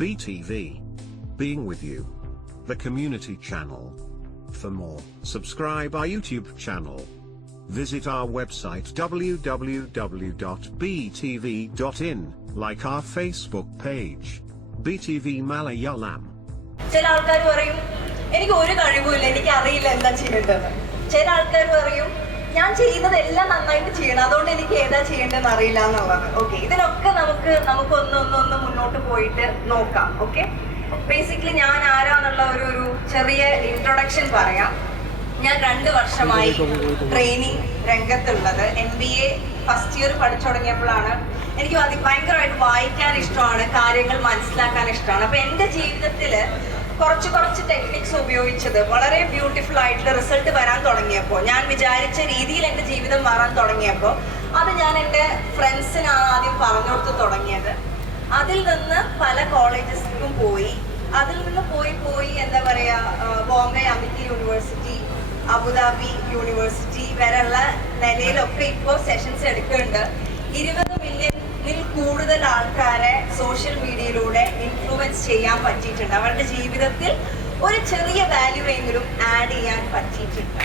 BTV. Being with you. The community channel. For more, subscribe our YouTube channel. Visit our website www.btv.in, like our Facebook page. BTV Malayalam. ചില ആൾക്കാർ പറയും എനിക്ക് ഒരു കഴിവുമില്ല, എനിക്ക് അറിയില്ല എന്താ ചെയ്യേണ്ടത്. ചില ആൾക്കാർ പറയും ഞാൻ ചെയ്യുന്നതെല്ലാം നന്നായിട്ട് ചെയ്യണം, അതുകൊണ്ട് എനിക്ക് ഏതാ ചെയ്യേണ്ടതെന്ന് അറിയില്ല എന്നുള്ളത്. ഓക്കെ, ഇതിനൊക്കെ നമുക്ക് ഒന്ന് മുന്നോട്ട് പോയിട്ട് നോക്കാം. ഓക്കെ, ബേസിക്കലി ഞാൻ ആരാന്നുള്ള ഒരു ചെറിയ ഇൻട്രൊഡക്ഷൻ പറയാം. ഞാൻ 2 വർഷമായി ട്രെയിനിങ് രംഗത്തുള്ളത്. MBA ഫസ്റ്റ് ഇയർ പഠിച്ചു തുടങ്ങിയപ്പോഴാണ് എനിക്ക് ഭയങ്കരമായിട്ട് വായിക്കാൻ ഇഷ്ടമാണ്, കാര്യങ്ങൾ മനസ്സിലാക്കാൻ ഇഷ്ടമാണ്. അപ്പൊ എൻ്റെ ജീവിതത്തിൽ കുറച്ച് ടെക്നിക്സ് ഉപയോഗിച്ചത് വളരെ ബ്യൂട്ടിഫുൾ ആയിട്ടുള്ള റിസൾട്ട് വരാൻ തുടങ്ങിയപ്പോൾ, ഞാൻ വിചാരിച്ച രീതിയിൽ എൻ്റെ ജീവിതം മാറാൻ തുടങ്ങിയപ്പോൾ, അത് ഞാൻ എൻ്റെ ഫ്രണ്ട്സിനാണ് ആദ്യം പറഞ്ഞു കൊടുത്ത് തുടങ്ങിയത്. അതിൽ നിന്ന് പല കോളേജസിലും പോയി, അതിൽ നിന്ന് പോയി എന്താ പറയുക, Bombay Amity university, Abu Dhabi university വരെയുള്ള നിലയിലൊക്കെ ഇപ്പോൾ സെഷൻസ് എടുക്കുന്നുണ്ട്. 20 മില്യണിൽ കൂടുതൽ ആൾക്കാരെ സോഷ്യൽ മീഡിയയിലൂടെ ഇൻഫ്ലുവൻസ് ചെയ്യാൻ പറ്റിയിട്ടുണ്ട്. അവരുടെ ജീവിതത്തിൽ ഒരു ചെറിയ വാല്യൂ എങ്കിലും ആഡ് ചെയ്യാൻ പറ്റിയിട്ടുണ്ട്.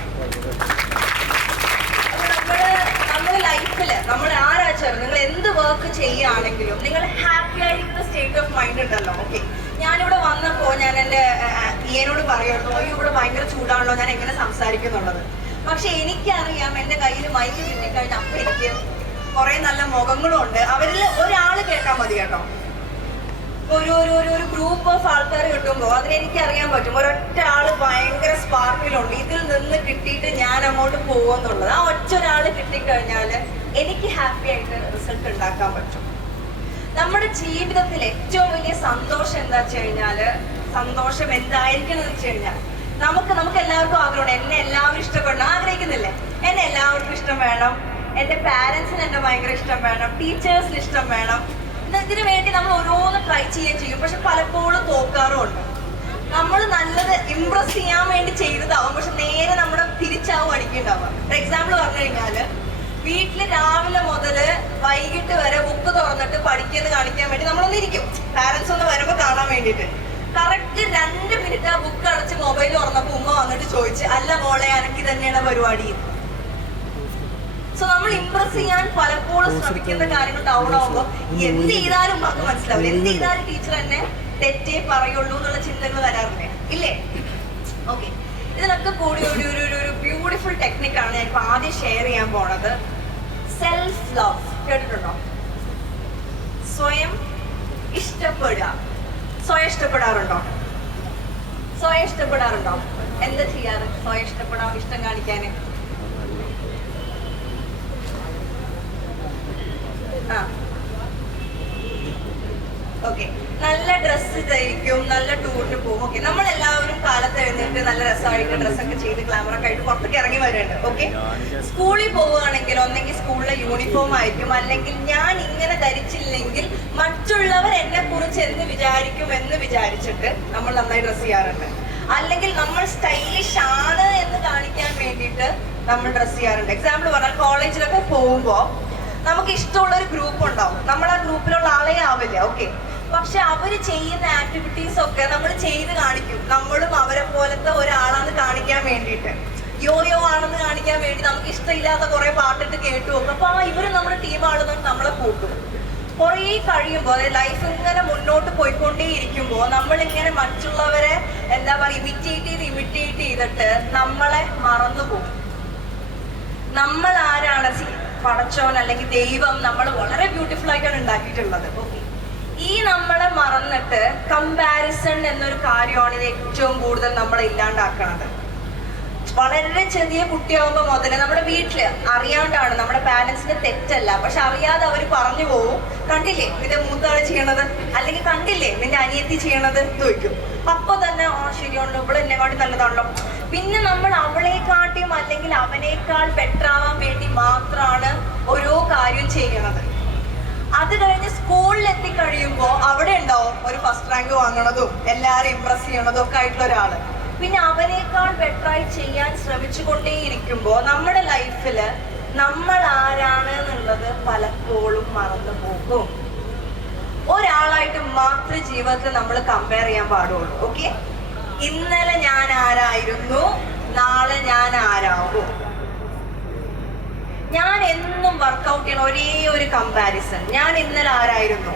നമ്മുടെ ലൈഫിൽ നമ്മൾ ആരാച്ചാലും നിങ്ങൾ എന്ത് വർക്ക് ചെയ്യുകയാണെങ്കിലും നിങ്ങൾ ഹാപ്പി ആയിരിക്കുന്ന സ്റ്റേറ്റ് ഓഫ് മൈൻഡ് ഉണ്ടല്ലോ. ഓക്കെ, ഞാനിവിടെ വന്നപ്പോൾ ഞാൻ എൻ്റെ ഈയനോട് പറയുമായിരുന്നു, ഇവിടെ ഭയങ്കര ചൂടാണല്ലോ, ഞാൻ എങ്ങനെ സംസാരിക്കുന്നുള്ളത്. പക്ഷെ എനിക്കറിയാം എൻ്റെ കയ്യിൽ മൈക്ക് കിട്ടിക്കഴിഞ്ഞാൽ അപ്പം എനിക്ക് കുറെ നല്ല മുഖങ്ങളും ഉണ്ട്. അവരിൽ ഒരാൾ കേട്ടാൽ മതി കേട്ടോ. ഒരു ഗ്രൂപ്പ് ഓഫ് ആൾക്കാർ കിട്ടുമ്പോൾ അതിനെനിക്കറിയാൻ പറ്റും ഒരൊറ്റ ആള് ഭയങ്കര സ്പാർക്കിലുണ്ട്, ഇതിൽ നിന്ന് കിട്ടിയിട്ട് ഞാൻ അങ്ങോട്ട് പോകുമെന്നുള്ളത്. ആ ഒറ്റ ഒരാൾ കിട്ടിക്കഴിഞ്ഞാൽ എനിക്ക് ഹാപ്പി ആയിട്ട് റിസൾട്ട് ഉണ്ടാക്കാൻ പറ്റും. നമ്മുടെ ജീവിതത്തിൽ ഏറ്റവും വലിയ സന്തോഷം എന്താ വെച്ച് കഴിഞ്ഞാല്, സന്തോഷം എന്തായിരിക്കണം എന്ന് വെച്ച് കഴിഞ്ഞാൽ നമുക്ക് എല്ലാവർക്കും ആഗ്രഹമുണ്ട്, എന്നെ എല്ലാവരും ഇഷ്ടപ്പെടണം ആഗ്രഹിക്കുന്നില്ലേ? എന്നെ എല്ലാവർക്കും ഇഷ്ടം വേണം, എൻ്റെ പാരൻസിന് എന്നെ ഭയങ്കര ഇഷ്ടം വേണം, ടീച്ചേഴ്സിന് ഇഷ്ടം വേണം. ഇതിനു വേണ്ടി നമ്മൾ ഓരോന്ന് ട്രൈ ചെയ്യുകയും ചെയ്യും. പക്ഷെ പലപ്പോഴും തോക്കാറുമുണ്ട്. നമ്മൾ നല്ലത് ഇംപ്രസ് ചെയ്യാൻ വേണ്ടി ചെയ്തതാവും, പക്ഷെ നേരെ നമ്മുടെ തിരിച്ചാവും അടിക്കുന്നുണ്ടാവുക. ഫോർ എക്സാമ്പിൾ പറഞ്ഞു കഴിഞ്ഞാല്, വീട്ടില് രാവിലെ മുതൽ വൈകിട്ട് വരെ ബുക്ക് തുറന്നിട്ട് പഠിക്കുന്നത് കാണിക്കാൻ വേണ്ടി നമ്മളൊന്നിരിക്കും, പാരൻസ് ഒന്ന് വരുമ്പോൾ കാണാൻ വേണ്ടിയിട്ട്. കറക്റ്റ് 2 മിനിറ്റ് ആ ബുക്ക് അടച്ച് മൊബൈൽ തുറന്നപ്പോൾ ഉമ്മ വന്നിട്ട് ചോദിച്ച്, അല്ല മോളെ അനക്ക് തന്നെയാണ് പരിപാടി. സോ നമ്മൾ ഇംപ്രസ് ചെയ്യാൻ പലപ്പോഴും ശ്രമിക്കുന്ന കാര്യങ്ങൾ ഡൗൺ ആവുമ്പോൾ എന്ത് ചെയ്താലും ഉമ്മക്ക് മനസ്സിലാവില്ല, എന്ത് ചെയ്താലും ടീച്ചർ എന്നെ തെറ്റേ പറയുള്ളൂ എന്നുള്ള ചിന്തകൾ വരാറില്ലേ, ഇല്ലേ? ഓക്കെ, ഇതിനൊക്കെ കൂടി ഒരു ബ്യൂട്ടിഫുൾ ടെക്നിക്കാണ് ഞാൻ ഇപ്പൊ ആദ്യം ഷെയർ ചെയ്യാൻ പോണത്. സെൽഫ് ലവ് കേട്ടിട്ടുണ്ടോ? സ്വയം ഇഷ്ടപ്പെടുക. സ്വയം ഇഷ്ടപ്പെടാറുണ്ടോ? എന്താ ചെയ്യാറ് സ്വയം ഇഷ്ടം കാണിക്കാന്? ഓക്കെ, നല്ല ഡ്രസ്സ് ധരിക്കും, നല്ല ടൂറിന് പോകും. ഓക്കെ, നമ്മളെല്ലാവരും കാലത്ത് എഴുന്നേറ്റ് നല്ല രസമായിട്ട് ഡ്രസ്സൊക്കെ ചെയ്ത് ഗ്ലാമറൊക്കെ ആയിട്ട് പുറത്തേക്ക് ഇറങ്ങി വരുന്നുണ്ട്. ഓക്കെ, സ്കൂളിൽ പോവുകയാണെങ്കിൽ ഒന്നെങ്കിൽ സ്കൂളിലെ യൂണിഫോം ആയിരിക്കും, അല്ലെങ്കിൽ ഞാൻ ഇങ്ങനെ ധരിച്ചില്ലെങ്കിൽ മറ്റുള്ളവർ എന്നെ കുറിച്ച് എന്ത് വിചാരിക്കും എന്ന് വിചാരിച്ചിട്ട് നമ്മൾ നന്നായി ഡ്രസ്സ് ചെയ്യാറുണ്ട്. അല്ലെങ്കിൽ നമ്മൾ സ്റ്റൈലിഷ് ആണ് എന്ന് കാണിക്കാൻ വേണ്ടിയിട്ട് നമ്മൾ ഡ്രസ്സ് ചെയ്യാറുണ്ട്. എക്സാമ്പിൾ പറഞ്ഞാൽ കോളേജിലൊക്കെ പോകുമ്പോൾ നമുക്ക് ഇഷ്ടമുള്ള ഒരു ഗ്രൂപ്പ് ഉണ്ടാവും, നമ്മൾ ആ ഗ്രൂപ്പിലുള്ള ആളെ ആവില്ല. ഓക്കെ, പക്ഷെ അവര് ചെയ്യുന്ന ആക്ടിവിറ്റീസ് ഒക്കെ നമ്മൾ ചെയ്ത് കാണിക്കും, നമ്മളും അവരെ പോലത്തെ ഒരാളാന്ന് കാണിക്കാൻ വേണ്ടിയിട്ട്, യോയോ ആണെന്ന് കാണിക്കാൻ വേണ്ടി നമുക്ക് ഇഷ്ടമില്ലാത്ത കുറെ പാട്ടിട്ട് കേട്ടു നോക്കും. അപ്പൊ ഇവര് നമ്മുടെ ടീമാണെന്ന് നമ്മളെ കൂട്ടും. കുറേ കഴിയുമ്പോൾ, അതായത് ലൈഫ് ഇങ്ങനെ മുന്നോട്ട് പോയിക്കൊണ്ടേ ഇരിക്കുമ്പോൾ നമ്മളിങ്ങനെ മറ്റുള്ളവരെ എന്താ പറയുക ഇമിറ്റേറ്റ് ചെയ്തിട്ട് നമ്മളെ മറന്നു പോകും. നമ്മൾ ആരാണ്? പടച്ചോൻ അല്ലെങ്കിൽ ദൈവം നമ്മൾ വളരെ ബ്യൂട്ടിഫുൾ ആയിട്ടാണ് ഉണ്ടാക്കിയിട്ടുള്ളത്. ഓക്കെ, ഈ നമ്മളെ മറന്നിട്ട് കമ്പാരിസൺ എന്നൊരു കാര്യമാണ് ഇത് ഏറ്റവും കൂടുതൽ നമ്മളെ ഇല്ലാണ്ടാക്കണത്. വളരെ ചെറിയ കുട്ടിയാവുമ്പോൾ മുതലേ നമ്മുടെ വീട്ടില് അറിയാണ്ടാണ്, നമ്മുടെ പാരന്റ്സിന്റെ തെറ്റല്ല, പക്ഷെ അറിയാതെ അവർ പറഞ്ഞു പോകും, കണ്ടില്ലേ നിന്റെ മൂത്താള് ചെയ്യണത്, അല്ലെങ്കിൽ കണ്ടില്ലേ നിന്റെ അനിയത്തി ചെയ്യണത് ചോദിക്കും. അപ്പൊ തന്നെ ശരിയുണ്ടോ, ഇവിടെ എന്നെക്കാട്ടി നല്ലതാണല്ലോ. പിന്നെ നമ്മൾ അവളെക്കാട്ടിയും അല്ലെങ്കിൽ അവനേക്കാൾ ബെറ്റർ ആവാൻ വേണ്ടി മാത്രമാണ് ഓരോ കാര്യം ചെയ്യണത്. അത് കഴിഞ്ഞ് സ്കൂളിൽ എത്തിക്കഴിയുമ്പോൾ അവിടെ ഉണ്ടാവും ഒരു ഫസ്റ്റ് റാങ്ക് വാങ്ങണതും എല്ലാവരും ഇംപ്രസ് ചെയ്യണതും ഒക്കെ ആയിട്ടുള്ള ഒരാള്. പിന്നെ അവനേക്കാൾ ബെറ്ററായി ചെയ്യാൻ ശ്രമിച്ചുകൊണ്ടേയിരിക്കുമ്പോൾ നമ്മുടെ ലൈഫില് നമ്മൾ ആരാണ് എന്നുള്ളത് പലപ്പോഴും മറന്നു പോകും. ഒരാളായിട്ട് മാത്രമേ ജീവിതത്തിൽ നമ്മൾ കമ്പയർ ചെയ്യാൻ പാടുള്ളൂ. ഓക്കെ, ഇന്നലെ ഞാൻ ആരായിരുന്നു, നാളെ ഞാൻ ആരാകും. ഞാൻ എന്നും വർക്കൗട്ട് ചെയ്യണ ഒരേ ഒരു കമ്പാരിസൺ, ഞാൻ ഇന്നലെ ആരായിരുന്നു.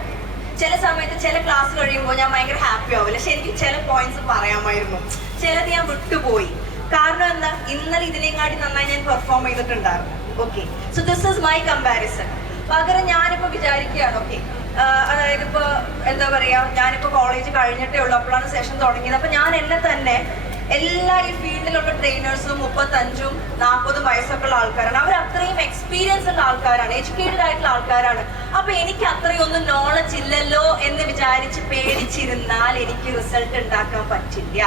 ചില സമയത്ത് ചില ക്ലാസ് കഴിയുമ്പോൾ ഞാൻ ഭയങ്കര ഹാപ്പി ആവില്ല, പക്ഷെ എനിക്ക് ചില പോയിന്റ്സ് പറയാമായിരുന്നു, ചിലത് ഞാൻ വിട്ടുപോയി. കാരണം എന്താ, ഇന്നലെ ഇതിനെക്കാട്ടി നന്നായി ഞാൻ പെർഫോം ചെയ്തിട്ടുണ്ടായിരുന്നു. Okay, so this is my comparison. പകരം ഞാനിപ്പോ വിചാരിക്കുകയാണ്, ഓക്കെ, അതായത് ഇപ്പൊ എന്താ പറയാ, ഞാനിപ്പോ കോളേജ് കഴിഞ്ഞിട്ടേ ഉള്ളൂ, അപ്പോഴാണ് സെഷൻ തുടങ്ങിയത്. അപ്പൊ ഞാൻ എന്നെ തന്നെ എല്ലാ ഈ ഫീൽഡിലുള്ള ട്രെയിനേഴ്സും 35ഉം 40ഉം വയസ്സൊക്കെ ഉള്ള ആൾക്കാരാണ്. അവർ അത്രയും എക്സ്പീരിയൻസ് ഉള്ള ആൾക്കാരാണ്, എഡ്യൂക്കേറ്റഡ് ആയിട്ടുള്ള ആൾക്കാരാണ്. അപ്പൊ എനിക്ക് അത്രയൊന്നും നോളജ് ഇല്ലല്ലോ എന്ന് വിചാരിച്ച് പേടിച്ചിരുന്നാൽ എനിക്ക് റിസൾട്ട് ഉണ്ടാക്കാൻ പറ്റില്ല.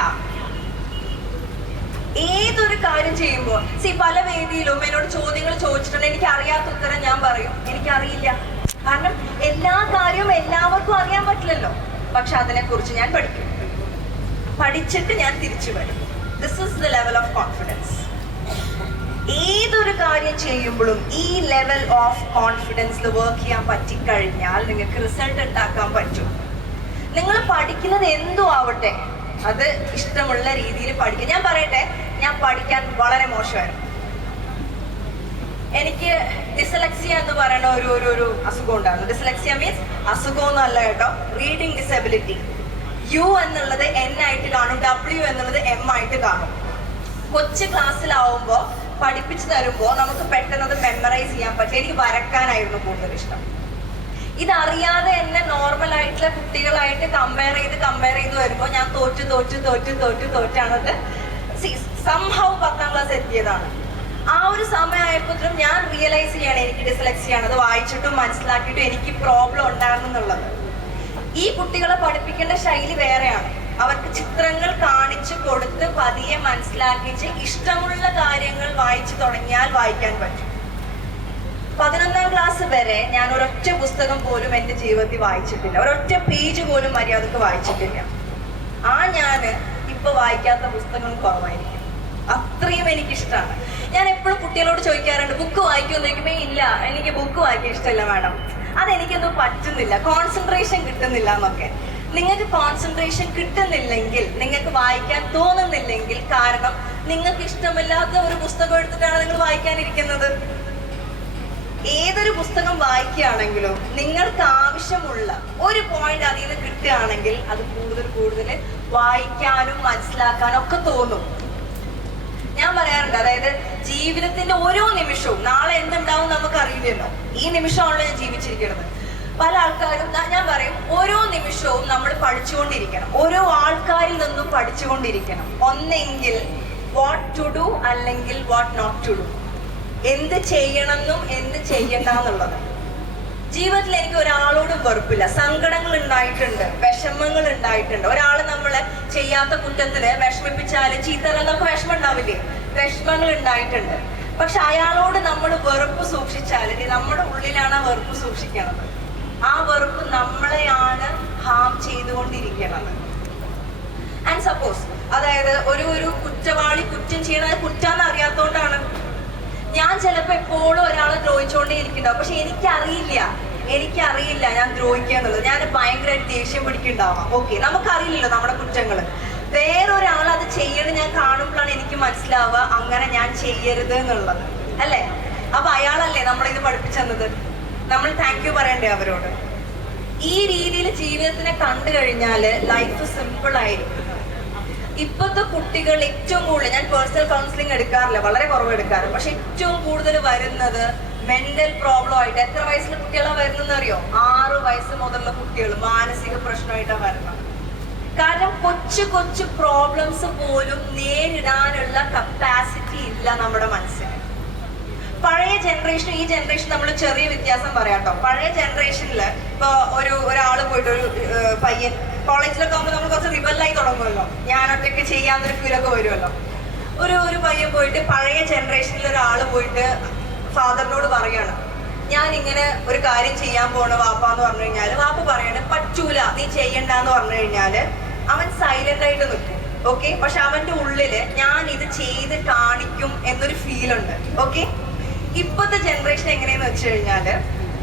ഏതൊരു കാര്യം ചെയ്യുമ്പോൾ പല വേദിയിലും എന്നോട് ചോദ്യങ്ങൾ ചോദിച്ചിട്ടുണ്ട്, എനിക്ക് അറിയാത്ത ഉത്തരം ഞാൻ പറയും എനിക്കറിയില്ല. കാരണം എല്ലാ കാര്യവും എല്ലാവർക്കും അറിയാൻ പറ്റില്ലല്ലോ. പക്ഷെ അതിനെക്കുറിച്ച് ഞാൻ പഠിക്കും, പഠിച്ചിട്ട് ഞാൻ തിരിച്ചു വരും. This is the level of confidence. ഏതൊരു കാര്യം ചെയ്യുമ്പോഴും ഈ ലെവൽ ഓഫ് കോൺഫിഡൻസിൽ വർക്ക് ചെയ്യാൻ പറ്റിക്കഴിഞ്ഞാൽ നിങ്ങൾക്ക് റിസൾട്ട് ഉണ്ടാക്കാൻ പറ്റും. നിങ്ങൾ പഠിക്കുന്നത് എന്തോ ആവട്ടെ, അത് ഇഷ്ടമുള്ള രീതിയിൽ പഠിക്കുക. ഞാൻ പറയട്ടെ, ഞാൻ പഠിക്കാൻ വളരെ മോശമായിരുന്നു. എനിക്ക് ഡിസ്ലെക്സിയ എന്ന് പറയുന്ന ഒരു അസുഖം ഉണ്ടായിരുന്നു. ഡിസ്ലെക്സിയ മീൻസ് അസുഖം എന്നല്ല കേട്ടോ, റീഡിങ് ഡിസബിലിറ്റി. യു എന്നുള്ളത് എൻ ആയിട്ട് കാണും, ഡബ്ല്യു എന്നുള്ളത് എം ആയിട്ട് കാണും. കൊച്ചു ക്ലാസ്സിലാവുമ്പോൾ പഠിപ്പിച്ചു തരുമ്പോൾ നമുക്ക് പെട്ടെന്ന് അത് മെമ്മറൈസ് ചെയ്യാൻ പറ്റും. എനിക്ക് വരക്കാനായിരുന്നു കൂടുതൽ ഇഷ്ടം. ഇതറിയാതെ എന്നെ നോർമൽ ആയിട്ടുള്ള കുട്ടികളായിട്ട് കമ്പയർ ചെയ്ത് വരുമ്പോൾ ഞാൻ തോറ്റാണത് സംഹൗ 10ാം ക്ലാസ് എത്തിയതാണ്. ആ ഒരു സമയമായപ്പോഴും ഞാൻ റിയലൈസ് ചെയ്യാണ് എനിക്ക് ഡിസ്ലെക്സിയാണ്. അത് വായിച്ചിട്ടും മനസ്സിലാക്കിയിട്ടും എനിക്ക് പ്രോബ്ലം ഉണ്ടായിരുന്നു എന്നുള്ളത്. ഈ കുട്ടികളെ പഠിപ്പിക്കേണ്ട ശൈലി വേറെയാണ്. അവർക്ക് ചിത്രങ്ങൾ കാണിച്ചു കൊടുത്ത് പതിയെ മനസ്സിലാക്കിച്ച് ഇഷ്ടമുള്ള കാര്യങ്ങൾ വായിച്ചു തുടങ്ങിയാൽ വായിക്കാൻ പറ്റും. 11ാം ക്ലാസ് വരെ ഞാൻ ഒരൊറ്റ പുസ്തകം പോലും എൻ്റെ ജീവിതത്തിൽ വായിച്ചിട്ടില്ല, ഒരൊറ്റ പേജ് പോലും മര്യാദക്ക് വായിച്ചിട്ടില്ല. ഞാന് ഇപ്പൊ വായിക്കാത്ത പുസ്തകങ്ങൾ കുറവായിരിക്കും, അത്രയും എനിക്കിഷ്ടമാണ്. ഞാൻ എപ്പോഴും കുട്ടികളോട് ചോദിക്കാറുണ്ട്, ബുക്ക് വായിക്കുമെന്ന് ചോദിക്കുമ്പോ ഇല്ല, എനിക്ക് ബുക്ക് വായിക്കാൻ ഇഷ്ടമില്ല മാഡം, അതെനിക്കൊന്നും പറ്റുന്നില്ല, കോൺസെൻട്രേഷൻ കിട്ടുന്നില്ല എന്നൊക്കെ. നിങ്ങൾക്ക് കോൺസെൻട്രേഷൻ കിട്ടുന്നില്ലെങ്കിൽ, നിങ്ങൾക്ക് വായിക്കാൻ തോന്നുന്നില്ലെങ്കിൽ, കാരണം നിങ്ങൾക്ക് ഇഷ്ടമില്ലാത്ത ഒരു പുസ്തകം എടുത്തിട്ടാണ് നിങ്ങൾ വായിക്കാനിരിക്കുന്നത്. ഏതൊരു പുസ്തകം വായിക്കുകയാണെങ്കിലും നിങ്ങൾക്ക് ആവശ്യമുള്ള ഒരു പോയിന്റ് അതിൽ നിന്ന് കിട്ടുകയാണെങ്കിൽ അത് കൂടുതൽ വായിക്കാനും മനസ്സിലാക്കാനും ഒക്കെ തോന്നും. ഞാൻ പറയാറുണ്ട്, അതായത് ജീവിതത്തിന്റെ ഓരോ നിമിഷവും നാളെ എന്തുണ്ടാവും നമുക്ക് അറിയില്ലല്ലോ. ഈ നിമിഷമാണല്ലോ ഞാൻ ജീവിച്ചിരിക്കുന്നത്. പല ആൾക്കാരും ഞാൻ പറയും, ഓരോ നിമിഷവും നമ്മൾ പഠിച്ചുകൊണ്ടിരിക്കണം, ഓരോ ആൾക്കാരിൽ നിന്നും പഠിച്ചുകൊണ്ടിരിക്കണം. ഒന്നെങ്കിൽ വാട്ട് ടു ഡു, അല്ലെങ്കിൽ വാട്ട് നോട്ട് ടു ഡു. എന്ത് ചെയ്യണമെന്നും എന്ത് ചെയ്യണ്ടെന്നുള്ളത്. ജീവിതത്തിൽ എനിക്ക് ഒരാളോടും വെറുപ്പില്ല. സങ്കടങ്ങൾ ഉണ്ടായിട്ടുണ്ട്, വിഷമങ്ങൾ ഉണ്ടായിട്ടുണ്ട്. ഒരാൾ നമ്മളെ ചെയ്യാത്ത കുറ്റത്തിന് വിഷമിപ്പിച്ചാല് ചീത്തകൾ നമുക്ക് വിഷമം ഉണ്ടാവില്ലേ? വിഷമങ്ങൾ ഉണ്ടായിട്ടുണ്ട്. പക്ഷെ അയാളോട് നമ്മൾ വെറുപ്പ് സൂക്ഷിച്ചാല് നമ്മുടെ ഉള്ളിലാണ് ആ വെറുപ്പ് സൂക്ഷിക്കണത്. ആ വെറുപ്പ് നമ്മളെയാണ് ഹാം ചെയ്തുകൊണ്ടിരിക്കുന്നത്. ആൻഡ് സപ്പോസ്, അതായത് ഒരു കുറ്റവാളി കുറ്റം ചെയ്യണത് കുറ്റാന്ന് അറിയാത്തോണ്ടാണ്. ഞാൻ ചിലപ്പോ എപ്പോഴും ഒരാളെ ദ്രോഹിച്ചുകൊണ്ടേ ഇരിക്കുന്നുണ്ടാവും, പക്ഷെ എനിക്കറിയില്ല ഞാൻ ദ്രോഹിക്കുക എന്നുള്ളത്. ഞാൻ ഭയങ്കരമായിട്ട് ദേഷ്യം പിടിക്കുന്നുണ്ടാവാം. ഓക്കെ, നമുക്കറിയില്ലല്ലോ നമ്മുടെ കുറ്റങ്ങള്. വേറൊരാൾ അത് ചെയ്യണം ഞാൻ കാണുമ്പോഴാണ് എനിക്ക് മനസ്സിലാവുക അങ്ങനെ ഞാൻ ചെയ്യരുത് എന്നുള്ളത്, അല്ലേ? അപ്പൊ അയാളല്ലേ നമ്മളിത് പഠിപ്പിച്ചെന്നത്, നമ്മൾ താങ്ക് യു പറയണ്ടേ അവരോട്? ഈ രീതിയിൽ ജീവിതത്തിനെ കണ്ടു കഴിഞ്ഞാല് ലൈഫ് സിമ്പിൾ ആയിരിക്കും. ഇപ്പോഴത്തെ കുട്ടികൾ ഏറ്റവും കൂടുതൽ, ഞാൻ പേഴ്സണൽ കൗൺസിലിംഗ് എടുക്കാറില്ല, വളരെ കുറവ് എടുക്കാറ്, പക്ഷെ ഏറ്റവും കൂടുതൽ വരുന്നത് മെന്റൽ പ്രോബ്ലം ആയിട്ട്. എത്ര വയസ്സിലെ കുട്ടികളാണ് വരുന്നതെന്ന് അറിയോ? 6 വയസ്സ് മുതലുള്ള കുട്ടികൾ മാനസിക പ്രശ്നമായിട്ടാണ് വരുന്നത്. കാരണം കൊച്ചു പ്രോബ്ലംസ് പോലും നേരിടാനുള്ള കപ്പാസിറ്റി ഇല്ല നമ്മുടെ മനസ്സിന്. പഴയ ജനറേഷൻ ഈ ജനറേഷൻ നമ്മൾ ചെറിയ വ്യത്യാസം പറയാട്ടോ. പഴയ ജനറേഷനിൽ ഇപ്പൊ ഒരാള് പോയിട്ട് ഒരു പയ്യൻ കോളേജിലൊക്കെ ആകുമ്പോൾ നമ്മൾ കുറച്ച് റിബലായി തുടങ്ങുമല്ലോ, ഞാൻ ഒറ്റയ്ക്ക് ചെയ്യാന്നൊരു ഫീലൊക്കെ വരുമല്ലോ. ഒരു പയ്യൻ പോയിട്ട്, പഴയ ജനറേഷനിൽ ഒരാള് പോയിട്ട് ഫാദറിനോട് പറയാണ്, ഞാൻ ഇങ്ങനെ ഒരു കാര്യം ചെയ്യാൻ പോണ വാപ്പാന്ന് പറഞ്ഞു കഴിഞ്ഞാല് വാപ്പ പറയാണ് പറ്റൂല, നീ ചെയ്യണ്ടെന്ന് പറഞ്ഞു കഴിഞ്ഞാല് അവൻ സൈലന്റ് ആയിട്ട് നിൽക്കും. ഓക്കെ, പക്ഷെ അവന്റെ ഉള്ളില് ഞാൻ ഇത് ചെയ്ത് കാണിക്കും എന്നൊരു ഫീൽ ഉണ്ട്. ഓക്കെ, ഇപ്പോഴത്തെ ജനറേഷൻ എങ്ങനെയെന്ന് വെച്ച് കഴിഞ്ഞാല്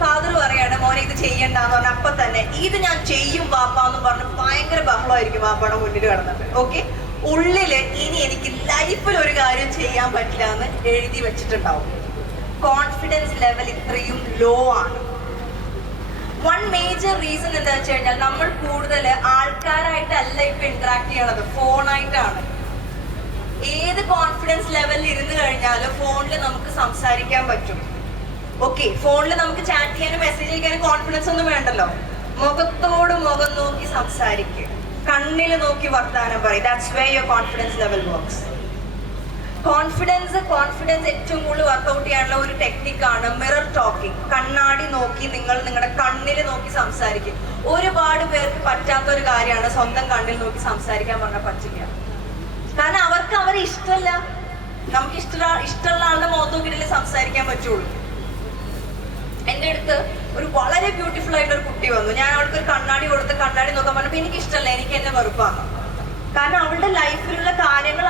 ഫാദർ പറയാണ് മോനെ ഇത് ചെയ്യണ്ടെന്ന് പറഞ്ഞ അപ്പൊ തന്നെ ഇത് ഞാൻ ചെയ്യും വാപ്പ എന്ന് പറഞ്ഞ് ഭയങ്കര ബഹളമായിരിക്കും വാപ്പയുടെ മുന്നിൽ കിടന്നിട്ട്. ഓക്കെ, ഉള്ളില് ഇനി എനിക്ക് ലൈഫിൽ ഒരു കാര്യം ചെയ്യാൻ പറ്റില്ല എന്ന് എഴുതി വെച്ചിട്ടുണ്ടാവും. കോൺഫിഡൻസ് ലെവൽ ഇത്രയും ലോ ആണ്. വൺ മേജർ റീസൺ എന്താ വെച്ച് കഴിഞ്ഞാൽ നമ്മൾ കൂടുതൽ ആൾക്കാരായിട്ടല്ല ഇപ്പൊ ഇന്ററാക്ട് ചെയ്യണത്, ഫോണായിട്ടാണ്. ഏത് കോൺഫിഡൻസ് ലെവലിൽ ഇരുന്ന് കഴിഞ്ഞാലും ഫോണിൽ നമുക്ക് സംസാരിക്കാൻ പറ്റും. ഓക്കെ, ഫോണിൽ നമുക്ക് ചാറ്റ് ചെയ്യാനും മെസ്സേജ് അയക്കാനും കോൺഫിഡൻസ് ഒന്നും വേണ്ടല്ലോ. മുഖത്തോട് മുഖം നോക്കി സംസാരിക്കുക, കണ്ണിൽ നോക്കി വർത്താനം പറയും. That's way your confidence level works. Confidence ഏറ്റവും കൂടുതൽ വർക്ക്ഔട്ട് ചെയ്യാനുള്ള ഒരു ടെക്നിക്കാണ് മിറർ ടോക്കിംഗ്. കണ്ണാടി നോക്കി നിങ്ങൾ നിങ്ങളുടെ കണ്ണിൽ നോക്കി സംസാരിക്കും. ഒരുപാട് പേർക്ക് പറ്റാത്ത ഒരു കാര്യമാണ് സ്വന്തം കണ്ണിൽ നോക്കി സംസാരിക്കാൻ പറഞ്ഞാൽ പറ്റില്ല. കാരണം അവർക്ക് അവരെ ഇഷ്ടമല്ല. നമുക്ക് ഇഷ്ടമുള്ള ആളുടെ മുഖത്ത് നോക്കിയിട്ടല്ലേ സംസാരിക്കാൻ പറ്റുള്ളൂ. എന്റെ അടുത്ത് ഒരു വളരെ ബ്യൂട്ടിഫുൾ ആയിട്ട് ഒരു കുട്ടി വന്നു. ഞാൻ അവൾക്ക് ഒരു കണ്ണാടി കൊടുത്ത് കണ്ണാടി നോക്കാൻ പറഞ്ഞപ്പോ എനിക്ക് ഇഷ്ടമല്ല, എനിക്ക് എന്നെ വെറുപ്പാണ്. കാരണം അവളുടെ ലൈഫിലുള്ള കാര്യങ്ങൾ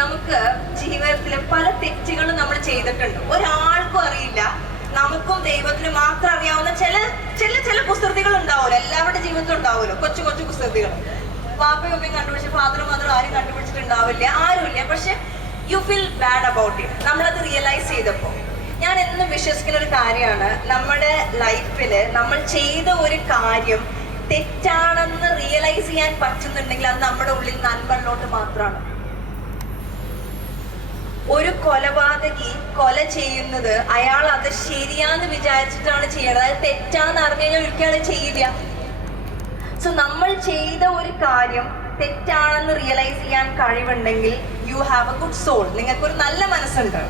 നമുക്ക് ജീവിതത്തിലെ പല തെറ്റുകളും നമ്മൾ ചെയ്തിട്ടുണ്ട്. ഒരാൾക്കും അറിയില്ല, നമുക്കും ദൈവത്തിന് മാത്രം അറിയാവുന്ന ചില കുസൃതികൾ ഉണ്ടാവുമല്ലോ, എല്ലാവരുടെ ജീവിതത്തിലും ഉണ്ടാവുമല്ലോ, കൊച്ചു കൊച്ചു കുസൃതികൾ. പാപ്പയും ഉമ്മയും കണ്ടുപിടിച്ച് ഫാദറും മദറും ആരും കണ്ടുപിടിച്ചിട്ടുണ്ടാവില്ല, ആരുമില്ല. പക്ഷെ you feel bad about it. നമ്മളത് റിയലൈസ് ചെയ്തപ്പോ ഞാൻ എന്നും വിശ്വസിക്കുന്ന ഒരു കാര്യമാണ്, നമ്മുടെ ലൈഫില് നമ്മൾ ചെയ്ത ഒരു കാര്യം തെറ്റാണെന്ന് റിയലൈസ് ചെയ്യാൻ പറ്റുന്നുണ്ടെങ്കിൽ അത് നമ്മുടെ ഉള്ളിൽ നന്മകളിലോട്ട് മാത്രമാണ്. ഒരു കൊലപാതകി കൊല ചെയ്യുന്നത് അയാൾ അത് ശരിയാന്ന് വിചാരിച്ചിട്ടാണ് ചെയ്യണത്, അത് തെറ്റാന്ന് അറിഞ്ഞു കഴിഞ്ഞാൽ ഒരിക്കലും ചെയ്യില്ല. സോ നമ്മൾ ചെയ്ത ഒരു കാര്യം തെറ്റാണെന്ന് റിയലൈസ് ചെയ്യാൻ കഴിവുണ്ടെങ്കിൽ you have a good soul. നിങ്ങൾക്കൊരു നല്ല മനസ്സുണ്ട്.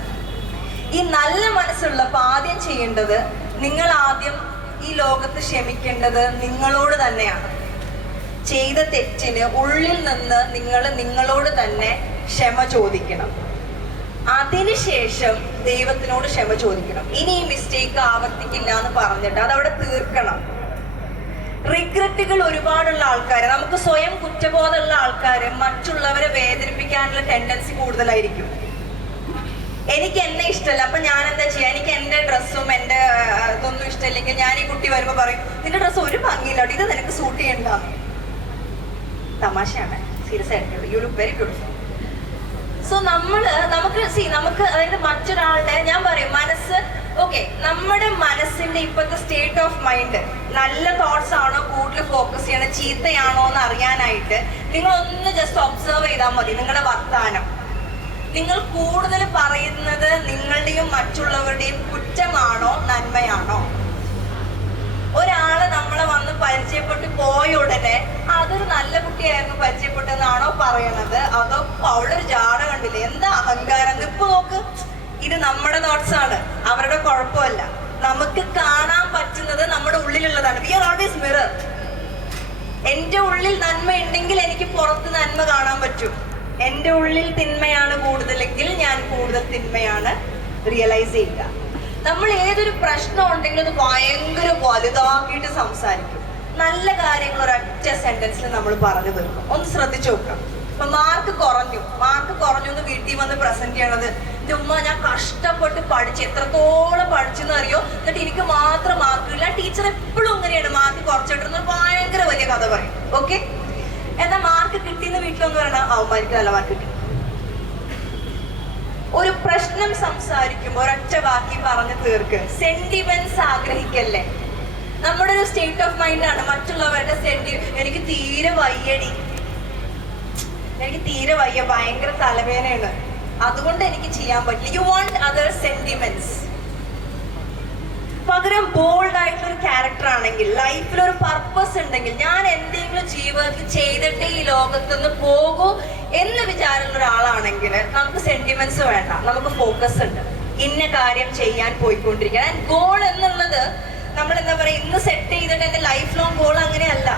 ഈ നല്ല മനസ്സുള്ളപ്പോൾ ആദ്യം ചെയ്യേണ്ടത്, നിങ്ങൾ ആദ്യം ഈ ലോകത്ത് ക്ഷമിക്കേണ്ടത് നിങ്ങളോട് തന്നെയാണ്. ചെയ്ത തെറ്റിന് ഉള്ളിൽ നിന്ന് നിങ്ങളോട് തന്നെ ക്ഷമ ചോദിക്കണം. അതിനുശേഷം ദൈവത്തിനോട് ക്ഷമ ചോദിക്കണം. ഇനി ഈ മിസ്റ്റേക്ക് ആവർത്തിക്കില്ല എന്ന് പറഞ്ഞിട്ട് അതവിടെ തീർക്കണം. റിഗ്രറ്റുകൾ ഒരുപാടുള്ള ആൾക്കാര്, നമുക്ക് സ്വയം കുറ്റബോധമുള്ള ആൾക്കാര് മറ്റുള്ളവരെ വേദനിപ്പിക്കാനുള്ള ടെൻഡൻസി കൂടുതലായിരിക്കും. എനിക്ക് എന്നെ ഇഷ്ടമല്ല, അപ്പൊ ഞാൻ എന്താ ചെയ്യാ, എനിക്ക് എന്റെ ഡ്രസ്സും എന്റെ ഇതൊന്നും ഇഷ്ടമില്ലെങ്കിൽ ഞാൻ ഈ കുട്ടി വരുമ്പോ പറയും നിന്റെ ഡ്രസ്സ് ഒരു ഭംഗിയില്ല, ഇത് നിനക്ക് സൂട്ട് ചെയ്യണ്ട. തമാശയാണ്, സീരിയസ് ആയിട്ട്. You look very beautiful. So നമുക്ക് അതായത് മറ്റൊരാളുടെ, ഞാൻ പറയും മനസ്സ്, ഓക്കെ, നമ്മുടെ മനസ്സിന്റെ ഇപ്പോഴത്തെ സ്റ്റേറ്റ് ഓഫ് മൈൻഡ് നല്ല തോട്ട്സ് ആണോ കൂടുതൽ ഫോക്കസ് ചെയ്യണം, ചീത്തയാണോ എന്ന് അറിയാനായിട്ട് നിങ്ങൾ ഒന്ന് ജസ്റ്റ് ഒബ്സർവ് ചെയ്താൽ മതി. നിങ്ങളുടെ വർത്താനം, നിങ്ങൾ കൂടുതൽ പറയുന്നത് നിങ്ങളുടെയും മറ്റുള്ളവരുടെയും കുറ്റമാണോ നന്മയാണോ? ഒരാള് നമ്മളെ വന്ന് പരിചയപ്പെട്ട് പോയ ഉടനെ അതൊരു നല്ല കുട്ടിയായിരുന്നു പരിചയപ്പെട്ടെന്നാണോ പറയണത്, അതോ അവളൊരു ജാട കണ്ടില്ലേ, എന്താ അഹങ്കാരം, ഇപ്പൊ നോക്ക്, ഇത് നമ്മുടെ തോട്ട്സ് ആണ്, അവരുടെ കുഴപ്പമല്ല. നമുക്ക് കാണാൻ പറ്റുന്നത് നമ്മുടെ ഉള്ളിലുള്ളതാണ്. We are always mirror. എന്റെ ഉള്ളിൽ നന്മ ഉണ്ടെങ്കിൽ എനിക്ക് പുറത്ത് നന്മ കാണാൻ പറ്റും. എന്റെ ഉള്ളിൽ തിന്മയാണ് കൂടുതലെങ്കിൽ ഞാൻ കൂടുതൽ തിന്മയാണ് റിയലൈസ് ചെയ്യുക. നമ്മൾ ഏതൊരു പ്രശ്നം ഉണ്ടെങ്കിലും അത് ഭയങ്കര വലുതാക്കിയിട്ട് സംസാരിക്കും. നല്ല കാര്യങ്ങൾ ഒരൊറ്റ സെന്റൻസിൽ നമ്മൾ പറഞ്ഞു തീർക്കും. ഒന്ന് ശ്രദ്ധിച്ചു നോക്കാം. ഇപ്പൊ മാർക്ക് കുറഞ്ഞു എന്ന് വീട്ടിൽ വന്ന് പ്രസന്റ് ചെയ്യണത്, എന്റെ ഉമ്മ ഞാൻ കഷ്ടപ്പെട്ട് പഠിച്ച് എത്രത്തോളം പഠിച്ചെന്ന് അറിയോ, എന്നിട്ട് എനിക്ക് മാത്രം മാർക്കില്ല, ടീച്ചർ എപ്പോഴും ഇങ്ങനെയാണ് മാർക്ക് കുറച്ചിട്ടുന്ന ഭയങ്കര വലിയ കഥ പറയും. ഓക്കെ, എന്നാ മാർക്ക് കിട്ടിയെന്ന് വീട്ടിലൊന്നും പറയണ അവന്മാർക്ക് നല്ല മാർക്ക് കിട്ടി. ഒരു പ്രശ്നം സംസാരിക്കുമ്പോൾ ഒരൊറ്റ വാക്കി പറഞ്ഞു തീർക്ക്. സെന്റിമെന്റ്സ് ആഗ്രഹിക്കല്ലേ. നമ്മുടെ ഒരു സ്റ്റേറ്റ് ഓഫ് മൈൻഡ് ആണ് മറ്റുള്ളവരുടെ എനിക്ക് തീരെ വയ്യ, ഭയങ്കര തലവേദനയാണ്, അതുകൊണ്ട് എനിക്ക് ചെയ്യാൻ പറ്റില്ല. You want other sentiments. പകരം ബോൾഡ് ആയിട്ടുള്ള ഒരു ക്യാരക്ടർ ആണെങ്കിൽ, ലൈഫിൽ ഒരു പർപ്പസ് ഉണ്ടെങ്കിൽ, ഞാൻ എന്തെങ്കിലും ജീവിതത്തിൽ ചെയ്തിട്ട് ഈ ലോകത്തുനിന്ന് പോകൂ എന്ന് വിചാരമുള്ള ഒരാളാണെങ്കിൽ നമുക്ക് സെന്റിമെന്റ്സ് വേണ്ട, നമുക്ക് ഫോക്കസ് ഉണ്ട്. ഇന്ന കാര്യം ചെയ്യാൻ പോയിക്കൊണ്ടിരിക്കുക. ആൻഡ് ഗോൾ എന്നുള്ളത് നമ്മൾ എന്താ പറയുക, ഇന്ന് സെറ്റ് ചെയ്തിട്ട് എന്റെ ലൈഫ് ലോങ് ഗോൾ അങ്ങനെയല്ല.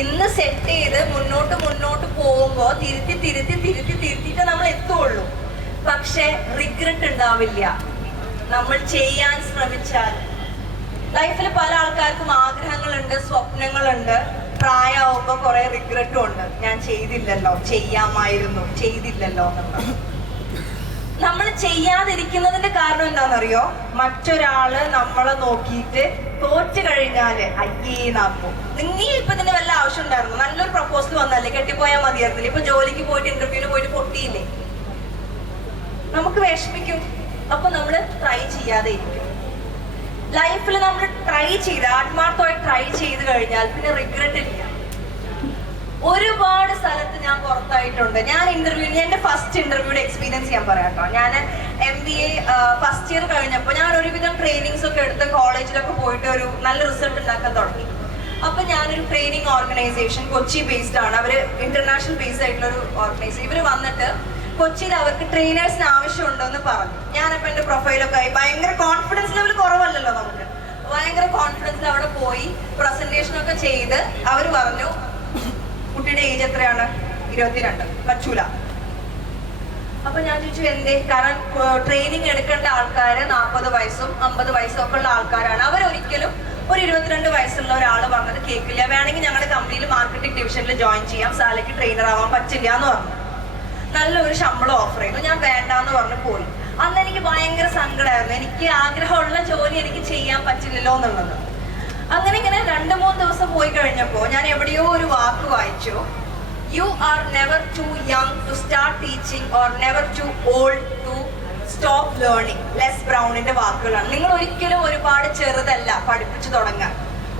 ഇന്ന് സെറ്റ് ചെയ്ത് മുന്നോട്ട് പോകുമ്പോൾ തിരുത്തിയിട്ട് നമ്മൾ എത്തുള്ളൂ. പക്ഷെ റിഗ്രറ്റ് ഉണ്ടാവില്ല നമ്മൾ ചെയ്യാൻ ശ്രമിച്ചാൽ. ലൈഫിൽ പല ആൾക്കാർക്കും ആഗ്രഹങ്ങളുണ്ട്, സ്വപ്നങ്ങളുണ്ട്. പ്രായമാകുമ്പോ കുറെ റിഗ്രറ്റും ഉണ്ട്. ഞാൻ ചെയ്തില്ലല്ലോ, ചെയ്യാമായിരുന്നു, ചെയ്തില്ലല്ലോ എന്നുള്ളത്. നമ്മൾ ചെയ്യാതിരിക്കുന്നതിന്റെ കാരണം എന്താണെന്നറിയോ? മറ്റൊരാള് നമ്മളെ നോക്കിയിട്ട് തോറ്റ് കഴിഞ്ഞാല് അയ്യേ നാക്കും. നീ ഇപ്പൊ ഇതിന് വല്ല ആവശ്യം ഉണ്ടായിരുന്നു? നല്ലൊരു പ്രപ്പോസൽ വന്നല്ലേ, കെട്ടിപ്പോയാൽ മതിയായിരുന്നില്ല. ഇപ്പൊ ജോലിക്ക് പോയിട്ട് ഇന്റർവ്യൂവിന് പോയിട്ട് പൊട്ടിയില്ലേ? നമുക്ക് വിഷമിക്കും. അപ്പൊ നമ്മള് ട്രൈ ചെയ്യാതെ ഇരിക്കും. ലൈഫിൽ നമ്മൾ ട്രൈ ചെയ്ത് ആത്മാർത്ഥമായി ട്രൈ ചെയ്ത് കഴിഞ്ഞാൽ പിന്നെ റിഗ്രറ്റ് ഇല്ല. ഒരുപാട് സ്ഥലത്ത് ഞാൻ പുറത്തായിട്ടുണ്ട്. ഞാൻ എന്റെ ഫസ്റ്റ് ഇന്റർവ്യൂയുടെ എക്സ്പീരിയൻസ് ഞാൻ പറയാം കേട്ടോ. ഞാൻ MBA ഫസ്റ്റ് ഇയർ കഴിഞ്ഞപ്പോൾ ഞാൻ ഒരുവിധം ട്രെയിനിങ്സ് ഒക്കെ എടുത്ത് കോളേജിലൊക്കെ പോയിട്ട് ഒരു നല്ല റിസൾട്ട് ഉണ്ടാക്കാൻ തുടങ്ങി. അപ്പൊ ഞാനൊരു ട്രെയിനിങ് ഓർഗനൈസേഷൻ, കൊച്ചി ബേസ്ഡ് ആണ്, അവര് ഇന്റർനാഷണൽ ബേസ്ഡ് ആയിട്ടുള്ള ഒരു ഓർഗനൈസേഷൻ. ഇവര് വന്നിട്ട് കൊച്ചിയിൽ അവർക്ക് ട്രെയിനേഴ്സിന് ആവശ്യമുണ്ടോ എന്ന് പറഞ്ഞു. ഞാനപ്പോ എന്റെ പ്രൊഫൈലൊക്കെ ആയി, ഭയങ്കര കോൺഫിഡൻസ് ലെവൽ കുറവല്ലല്ലോ നമുക്ക്, ഭയങ്കര കോൺഫിഡൻസിൽ അവിടെ പോയി പ്രസന്റേഷൻ ഒക്കെ ചെയ്ത് അവർ പറഞ്ഞു കുട്ടിയുടെ ഏജ് എത്രയാണ്? 22, പറ്റൂല. അപ്പൊ ഞാൻ ചോദിച്ചു എന്തേ? കാരണം ട്രെയിനിങ് എടുക്കേണ്ട ആൾക്കാര് 40 വയസ്സും 50 വയസ്സും ഒക്കെ ഉള്ള ആൾക്കാരാണ്. അവരൊരിക്കലും ഒരു 22 വയസ്സുള്ള ഒരാൾ പറഞ്ഞത് കേൾക്കില്ല. വേണമെങ്കിൽ ഞങ്ങളുടെ കമ്പനിയിൽ മാർക്കറ്റിംഗ് ഡിവിഷനിൽ ജോയിൻ ചെയ്യാം, സാലയ്ക്ക് ട്രെയിനർ ആവാൻ പറ്റില്ല എന്ന് പറഞ്ഞു. നല്ലൊരു ശമ്പളം ഓഫർ ചെയ്തു. ഞാൻ വേണ്ടാന്ന് പറഞ്ഞു പോയി. അന്ന് എനിക്ക് ഭയങ്കര സങ്കടമായിരുന്നു. എനിക്ക് ആഗ്രഹമുള്ള ജോലി എനിക്ക് ചെയ്യാൻ പറ്റില്ലല്ലോ എന്നുള്ളത്. അങ്ങനെ ഇങ്ങനെ 2-3 ദിവസം പോയി കഴിഞ്ഞപ്പോ ഞാൻ എവിടെയോ ഒരു വാക്ക് വായിച്ചു, you are never too young to start teaching or never too old to stop learning. Les ബ്രൗണിന്റെ വാക്കുകളാണ്. നിങ്ങൾ ഒരിക്കലും ഒരുപാട് ചെറുതല്ല പഠിപ്പിച്ചു തുടങ്ങാൻ.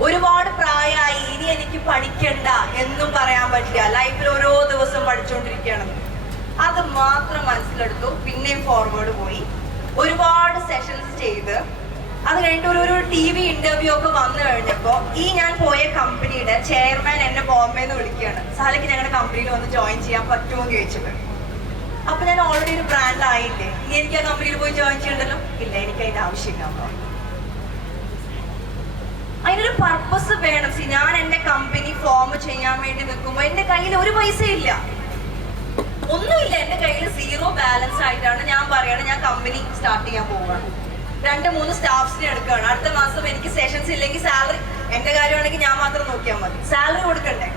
ഒരുപാട് പ്രായമായി ഇനി എനിക്ക് പഠിക്കണ്ട എന്നും പറയാൻ പറ്റില്ല. ലൈഫിൽ ഓരോ ദിവസം പഠിച്ചുകൊണ്ടിരിക്കുകയാണ്. അത് മാത്രം മനസ്സിലെടുത്തു. പിന്നെയും ഫോർവേഡ് പോയി, ഒരുപാട് സെഷൻസ് ചെയ്ത് അത് കഴിഞ്ഞിട്ട് ഒരു TV ഇന്റർവ്യൂ ഒക്കെ വന്നു കഴിഞ്ഞപ്പോ ഈ ഞാൻ പോയ കമ്പനിയുടെ ചെയർമാൻ എന്നെ ബോംബെന്ന് വിളിക്കുകയാണ്, സാലയ്ക്ക് ഞങ്ങളുടെ കമ്പനിയിൽ വന്ന് ജോയിൻ ചെയ്യാൻ പറ്റുമോ എന്ന് ചോദിച്ചിട്ട്. അപ്പൊ ഞാൻ ഓൾറെഡി ഒരു ബ്രാൻഡ് ആയില്ലേ, ഇനി എനിക്ക് ആ കമ്പനിയിൽ പോയി ജോയിൻ ചെയ്യണ്ടല്ലോ? ഇല്ല, എനിക്ക് അതിന്റെ ആവശ്യമില്ല. അതിനൊരു പർപ്പസ് വേണം. ഞാൻ എന്റെ കമ്പനി ഫോം ചെയ്യാൻ വേണ്ടി നിൽക്കുമ്പോ എന്റെ കയ്യിൽ ഒരു പൈസ ഇല്ല, ഒന്നുമില്ല. എന്റെ കയ്യിൽ 0 ബാലൻസ് ആയിട്ടാണ് ഞാൻ പറയണത് ഞാൻ കമ്പനി സ്റ്റാർട്ട് ചെയ്യാൻ പോവുകയാണ്. 2-3 സ്റ്റാഫ്സിനെ എടുക്കുകയാണ്. അടുത്ത മാസം എനിക്ക് സെഷൻസ് ഇല്ലെങ്കിൽ സാലറി, എന്റെ കാര്യമാണെങ്കിൽ ഞാൻ മാത്രം നോക്കിയാൽ മതി, സാലറി കൊടുക്കണ്ടേ?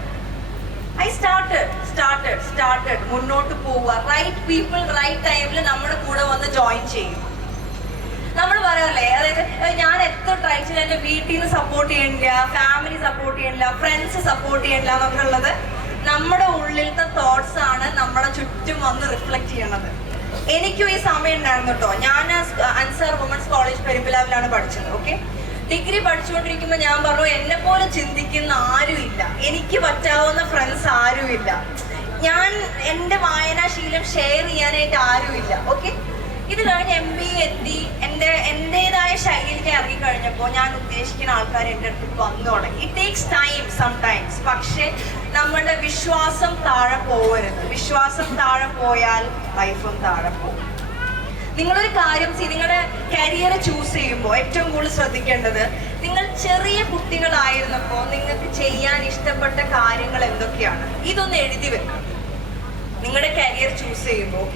ഐ സ്റ്റാർട്ടഡ് മുന്നോട്ട് പോവുക. റൈറ്റ് പീപ്പിൾ റൈറ്റ് ടൈമിൽ നമ്മുടെ കൂടെ വന്ന് ജോയിൻ ചെയ്യും. നമ്മൾ പറയാറില്ലേ, അതായത് ഞാൻ എത്ര ട്രൈ ചെയ്ത് എന്റെ വീട്ടിൽ നിന്ന് സപ്പോർട്ട് ചെയ്യണില്ല, ഫാമിലി സപ്പോർട്ട് ചെയ്യണില്ല, ഫ്രണ്ട്സ് സപ്പോർട്ട് ചെയ്യണില്ല എന്നൊക്കെ ഉള്ളത് നമ്മുടെ ഉള്ളിലത്തെ തോട്ട്സ് ആണ് നമ്മളെ ചുറ്റും വന്ന് റിഫ്ലക്ട് ചെയ്യണത്. എനിക്കും ഈ സമയം ഉണ്ടായിരുന്നു കേട്ടോ. ഞാൻ അൻസാർ വുമൻസ് കോളേജ് പെരുമ്പിലാവിലാണ് പഠിച്ചത്. ഓക്കെ, ഡിഗ്രി പഠിച്ചുകൊണ്ടിരിക്കുമ്പോൾ ഞാൻ പറഞ്ഞു എന്നെ പോലെ ചിന്തിക്കുന്ന ആരുമില്ല, എനിക്ക് പറ്റാവുന്ന ഫ്രണ്ട്സ് ആരുമില്ല, ഞാൻ എൻ്റെ വായനാശീലം ഷെയർ ചെയ്യാനായിട്ട് ആരുമില്ല. ഓക്കെ, ഇത് കഴിഞ്ഞ് MBA എത്തി എന്റേതായ ശൈലിക്ക് ഇറങ്ങി കഴിഞ്ഞപ്പോൾ ഞാൻ ഉദ്ദേശിക്കുന്ന ആൾക്കാർ എൻ്റെ അടുത്ത് വന്നു തുടങ്ങി. It takes time sometimes. പക്ഷെ നമ്മുടെ വിശ്വാസം താഴെ പോകരുത്. വിശ്വാസം താഴെ പോയാൽ ലൈഫും താഴെ പോകും. നിങ്ങളൊരു കാര്യം നിങ്ങളുടെ കരിയർ ചൂസ് ചെയ്യുമ്പോൾ ഏറ്റവും കൂടുതൽ ശ്രദ്ധിക്കേണ്ടത്, നിങ്ങൾ ചെറിയ കുട്ടികളായിരുന്നപ്പോൾ നിങ്ങൾക്ക് ചെയ്യാൻ ഇഷ്ടപ്പെട്ട കാര്യങ്ങൾ എന്തൊക്കെയാണ്, ഇതൊന്ന് എഴുതി വെക്കുക. നിങ്ങളുടെ കരിയർ ചൂസ് ചെയ്യുമ്പോൾ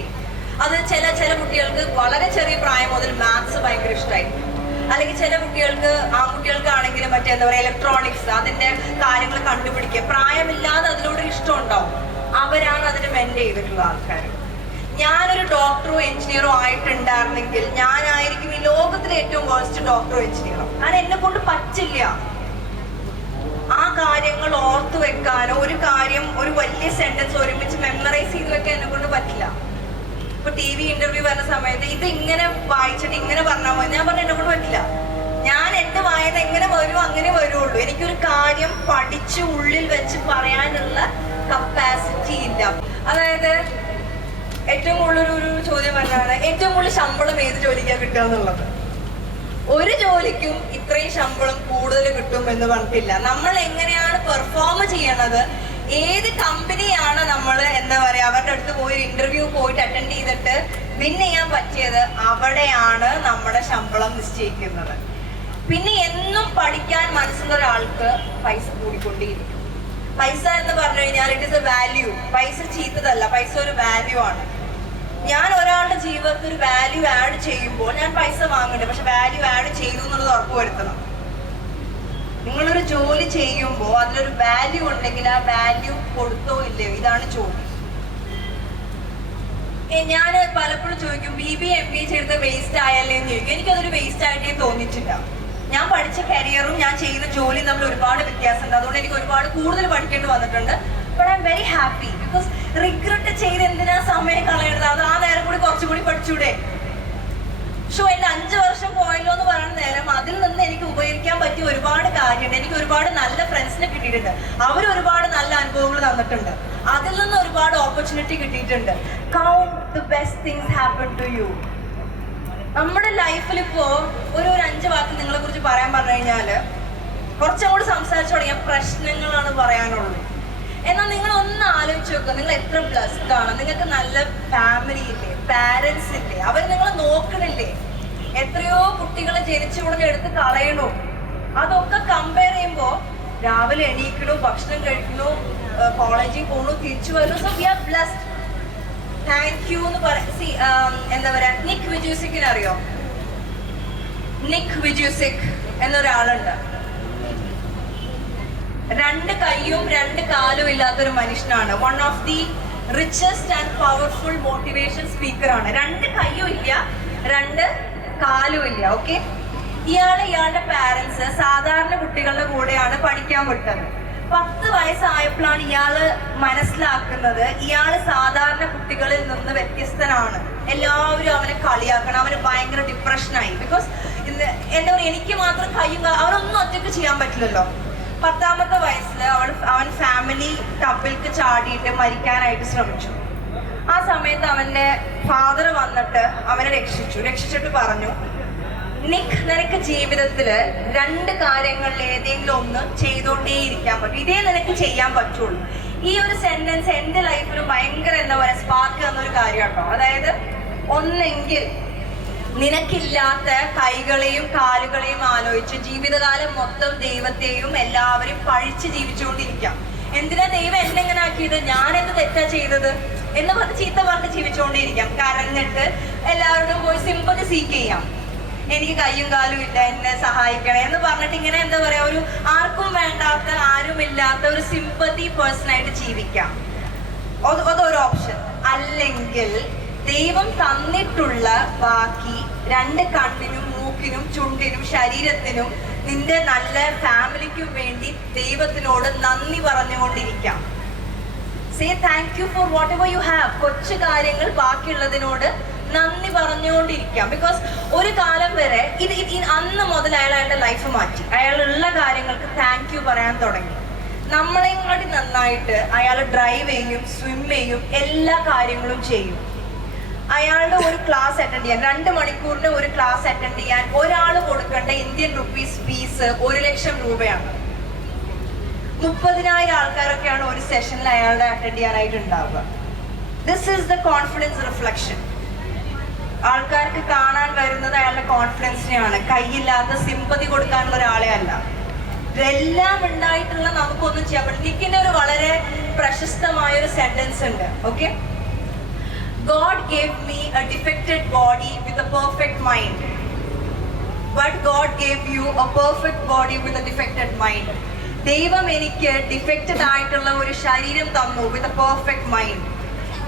അത് ചില കുട്ടികൾക്ക് വളരെ ചെറിയ പ്രായം മുതൽ മാത്സ് ഭയങ്കര ഇഷ്ടമായിരിക്കും. അല്ലെങ്കിൽ ചില കുട്ടികൾക്ക്, ആൺകുട്ടികൾക്കാണെങ്കിലും മറ്റേ എന്താ പറയുക, ഇലക്ട്രോണിക്സ്, അതിന്റെ കാര്യങ്ങൾ കണ്ടുപിടിക്കുക, പ്രായമില്ലാതെ അതിലൂടെ ഇഷ്ടം ഉണ്ടാവും. അവരാണ് അതിന് മെന്റ് ചെയ്തിട്ടുള്ള ആൾക്കാർ. ഞാനൊരു ഡോക്ടറോ എഞ്ചിനീയറോ ആയിട്ടുണ്ടായിരുന്നെങ്കിൽ ഞാനായിരിക്കും ഈ ലോകത്തിലെ ഏറ്റവും വേഴ്സ്റ്റ് ഡോക്ടറോ എഞ്ചിനീയറോ. കാരണം എന്നെ കൊണ്ട് പറ്റില്ല ആ കാര്യങ്ങൾ ഓർത്തു വെക്കാനോ ഒരു കാര്യം ഒരു വലിയ സെന്റൻസ് ഒരുമിച്ച് മെമ്മറൈസ് ചെയ്ത് വെക്കാൻ എന്നെ കൊണ്ട് പറ്റില്ല. ഇപ്പൊ TV ഇന്റർവ്യൂ വരുന്ന സമയത്ത് ഇത് ഇങ്ങനെ വായിച്ചിട്ട് ഇങ്ങനെ പറഞ്ഞാൽ മതി, ഞാൻ പറഞ്ഞ എന്നെ കൊണ്ട് പറ്റില്ല. ഞാൻ എന്റെ വായന എങ്ങനെ വരുമോ അങ്ങനെ വരുള്ളൂ. എനിക്കൊരു കാര്യം പഠിച്ച് ഉള്ളിൽ വെച്ച് പറയാനുള്ള കപ്പാസിറ്റി ഇല്ല. അതായത് ഏറ്റവും കൂടുതൽ ഒരു ചോദ്യം പറഞ്ഞാണ് ഏറ്റവും കൂടുതൽ ശമ്പളം ഏത് ജോലിക്കാണ് കിട്ടുക എന്നുള്ളത്. ഒരു ജോലിക്കും ഇത്രയും ശമ്പളം കൂടുതൽ കിട്ടും എന്ന് പറഞ്ഞിട്ടില്ല. നമ്മൾ എങ്ങനെയാണ് പെർഫോം ചെയ്യണത്, ഏത് കമ്പനിയാണ് നമ്മൾ എന്താ പറയാ അവരുടെ അടുത്ത് പോയി ഇന്റർവ്യൂ പോയിട്ട് അറ്റൻഡ് ചെയ്തിട്ട് വിൻ ചെയ്യാൻ പറ്റിയത്, അവിടെയാണ് നമ്മുടെ ശമ്പളം നിശ്ചയിക്കുന്നത്. പിന്നെ എന്നും പഠിക്കാൻ മനസ്സുള്ള ഒരാൾക്ക് പൈസ കൂടിക്കൊണ്ടേയിരിക്കും. പൈസ എന്ന് പറഞ്ഞു കഴിഞ്ഞാൽ ഇറ്റ് ഇസ് എ വാല്യൂ. പൈസ ചീത്തതല്ല, പൈസ ഒരു വാല്യൂ ആണ്. ഞാൻ ഒരാളുടെ ജീവിതത്തിൽ ഒരു വാല്യൂ ആഡ് ചെയ്യുമ്പോൾ ഞാൻ പൈസ വാങ്ങുന്നുണ്ട്, പക്ഷെ വാല്യൂ ആഡ് ചെയ്തു എന്നുള്ളത് ഉറപ്പുവരുത്തണം. നിങ്ങളൊരു ജോലി ചെയ്യുമ്പോൾ അതിലൊരു വാല്യൂ ഉണ്ടെങ്കിൽ ആ വാല്യൂ കൊടുത്തോ ഇല്ലയോ, ഇതാണ് ചോദ്യം. ഞാൻ പലപ്പോഴും ചോദിക്കും BBA MBA ചെയ്ത് വേസ്റ്റ് ആയല്ലേ എന്ന് ചോദിക്കും. എനിക്കതൊരു വേസ്റ്റ് ആയിട്ടേ തോന്നിയിട്ടില്ല. ഞാൻ പഠിച്ച കരിയറും ഞാൻ ചെയ്യുന്ന ജോലിയും തമ്മിൽ ഒരുപാട് വ്യത്യാസമുണ്ട്. അതുകൊണ്ട് എനിക്ക് ഒരുപാട് കൂടുതൽ പഠിക്കേണ്ടി വന്നിട്ടുണ്ട്. But I am very happy because regret ചെയ്ത് എന്തിനാ സമയം കളയണത്? അത് ആ നേരം കൂടി കുറച്ചുകൂടി പഠിച്ചൂടെ? എന്റെ 5 വർഷം പോയല്ലോ എന്ന് പറയുന്ന നേരം അതിൽ നിന്ന് എനിക്ക് ഉപയോഗിക്കാൻ പറ്റിയ ഒരുപാട് കാര്യമുണ്ട്. എനിക്ക് ഒരുപാട് നല്ല ഫ്രണ്ട്സിനെ കിട്ടിയിട്ടുണ്ട്. അവർ ഒരുപാട് നല്ല അനുഭവങ്ങൾ തന്നിട്ടുണ്ട്. അതിൽ നിന്ന് ഒരുപാട് ഓപ്പർച്യൂണിറ്റി കിട്ടിയിട്ടുണ്ട്. Count the best things happen to you. നമ്മുടെ ലൈഫിൽ ഇപ്പോ ഒരു 5 വാക്ക് നിങ്ങളെ കുറിച്ച് പറയാൻ പറഞ്ഞു കഴിഞ്ഞാല് കുറച്ചങ്ങോട്ട് സംസാരിച്ചു തുടങ്ങിയ പ്രശ്നങ്ങളാണ് പറയാനുള്ളത്. എന്നാൽ നിങ്ങൾ ഒന്ന് ആലോചിച്ച് നോക്കുക, നിങ്ങൾ എത്ര ബ്ലസ്ഡ് ആണ്. നിങ്ങൾക്ക് നല്ല ഫാമിലി ഇല്ലേ, പാരന്റ്സ് ഇല്ലേ, അവർ നിങ്ങളെ നോക്കണില്ലേ? എത്രയോ കുട്ടികളെ ജനിച്ചു കൊടുത്ത് എടുത്ത് കളയണു. അതൊക്കെ കമ്പയർ ചെയ്യുമ്പോൾ രാവിലെ എണീക്കണു, ഭക്ഷണം കഴിക്കണു, കോളേജിൽ പോകണു, തിരിച്ചു വരുന്നു. So we R blessed. Thank you എന്ന് എന്താ പറയാ, നിക് വിജുസിക്കിന് അറിയോ? നിക് വിജുസിക് എന്നൊരാളുണ്ട്. 2 കൈയും 2 കാലും ഇല്ലാത്തൊരു മനുഷ്യനാണ്. One of the richest and powerful motivation speaker ആണ്. 2 കൈയും ഇല്ല, 2 കാലും ഇല്ല. ഓക്കെ, ഇയാളുടെ പാരന്റ്സ് സാധാരണ കുട്ടികളുടെ കൂടെയാണ് പഠിക്കാൻ വിട്ടത്. 10 വയസ്സായപ്പോഴാണ് ഇയാള് മനസ്സിലാക്കുന്നത് ഇയാള് സാധാരണ കുട്ടികളിൽ നിന്ന് വ്യത്യസ്തനാണ്. എല്ലാവരും അവനെ കളിയാക്കണം. അവന് ഭയങ്കര ഡിപ്രഷനായി. ബിക്കോസ് എന്താ പറയുക, എനിക്ക് മാത്രം കയ്യും അവനൊന്നും ഒറ്റയ്ക്ക് ചെയ്യാൻ പറ്റില്ലല്ലോ. 10ാമത്തെ വയസ്സിൽ അവൻ ഫാമിലി ടബിലേക്ക് ചാടിയിട്ട് മരിക്കാനായിട്ട് ശ്രമിച്ചു. ആ സമയത്ത് അവന്റെ ഫാദർ വന്നിട്ട് അവനെ രക്ഷിച്ചിട്ട് പറഞ്ഞു, നിക്, നിനക്ക് ജീവിതത്തില് 2 കാര്യങ്ങളിൽ ഏതെങ്കിലും ഒന്ന് ചെയ്തോണ്ടേയിരിക്കാൻ പറ്റും. ഇതേ നിനക്ക് ചെയ്യാൻ പറ്റുള്ളൂ. ഈ ഒരു സെന്റൻസ് എന്റെ ലൈഫിൽ ഭയങ്കര എന്താ പറയാ സ്പാർക്ക് തന്നൊരു കാര്യം കേട്ടോ. അതായത്, ഒന്നെങ്കിൽ നിനക്കില്ലാത്ത കൈകളെയും കാലുകളെയും ആലോചിച്ച് ജീവിതകാലം മൊത്തം ദൈവത്തെയും എല്ലാവരും പഴിച്ച് ജീവിച്ചുകൊണ്ടിരിക്കാം. എന്തിനാ ദൈവം എന്നെ എങ്ങനെ ആക്കിയത്, ഞാൻ എന്ത് തെറ്റാ ചെയ്തത് എന്ന് പറഞ്ഞ് ചീത്ത പറഞ്ഞ് ജീവിച്ചുകൊണ്ടിരിക്കാം. കരഞ്ഞിട്ട് എല്ലാവരോടും പോയി സിമ്പതി സീക്ക് ചെയ്യാം. എനിക്ക് കയ്യും കാലും ഇല്ല, എന്നെ സഹായിക്കണേ എന്ന് പറഞ്ഞിട്ട് ഇങ്ങനെ എന്താ പറയാ, ഒരു ആർക്കും വേണ്ടാത്ത, ആരുമില്ലാത്ത ഒരു സിമ്പതി പേഴ്സൺ ആയിട്ട് ജീവിക്കാം. അതൊരു ഓപ്ഷൻ. അല്ലെങ്കിൽ ദൈവം തന്നിട്ടുള്ള ബാക്കി 2 കണ്ണിനും മൂക്കിനും ചുണ്ടിനും ശരീരത്തിനും നിന്റെ നല്ല ഫാമിലിക്കും വേണ്ടി ദൈവത്തിനോട് നന്ദി പറഞ്ഞുകൊണ്ടിരിക്കാം. Say thank you for whatever you have. കൊച്ചു കാര്യങ്ങൾ ബാക്കിയുള്ളതിനോട് നന്ദി പറഞ്ഞുകൊണ്ടിരിക്കാം. ബിക്കോസ് ഒരു കാലം വരെ അന്ന് മുതൽ അയാളുടെ ലൈഫ് മാറ്റി. അയാളുള്ള കാര്യങ്ങൾക്ക് താങ്ക് യു പറയാൻ തുടങ്ങി. നമ്മളെയും കൂടി നന്നായിട്ട് അയാൾ ഡ്രൈവ് ചെയ്യും, സ്വിം ചെയ്യും, എല്ലാ കാര്യങ്ങളും ചെയ്യും. അയാളുടെ ഒരു ക്ലാസ് അറ്റൻഡ് ചെയ്യാൻ 2 മണിക്കൂറിന്റെ ഒരു ക്ലാസ് അറ്റൻഡ് ചെയ്യാൻ ഒരാൾ കൊടുക്കേണ്ട ഇന്ത്യൻ റുപ്പീസ് ഫീസ് 1 ലക്ഷം രൂപയാണ്. 30,000 ആൾക്കാരൊക്കെയാണ് ഒരു സെഷനിൽ അയാളുടെ അറ്റൻഡ് ചെയ്യാനായിട്ട് ഉണ്ടാവുക. This is the confidence reflection. ആൾക്കാർക്ക് കാണാൻ വരുന്നത് അയാളുടെ കോൺഫിഡൻസിനെയാണ്, കൈയില്ലാത്ത സിമ്പതി കൊടുക്കാനുള്ള ഒരാളെ അല്ല. ഇതെല്ലാം ഉണ്ടായിട്ടുള്ള നമുക്കൊന്നും ചെയ്യാൻ പറ്റും. നിക്കിന്റെ ഒരു വളരെ പ്രശസ്തമായ ഒരു സെന്റൻസ് ഉണ്ട്. Okay, God gave me a defected body with a perfect mind, but God gave you a perfect body with a defected mind. ദൈവം എനിക്ക് ഡിഫക്റ്റഡ് ആയിട്ടുള്ള ഒരു ശരീരം തന്നു വിത്ത് എ പെർഫെക്റ്റ് മൈൻഡ്.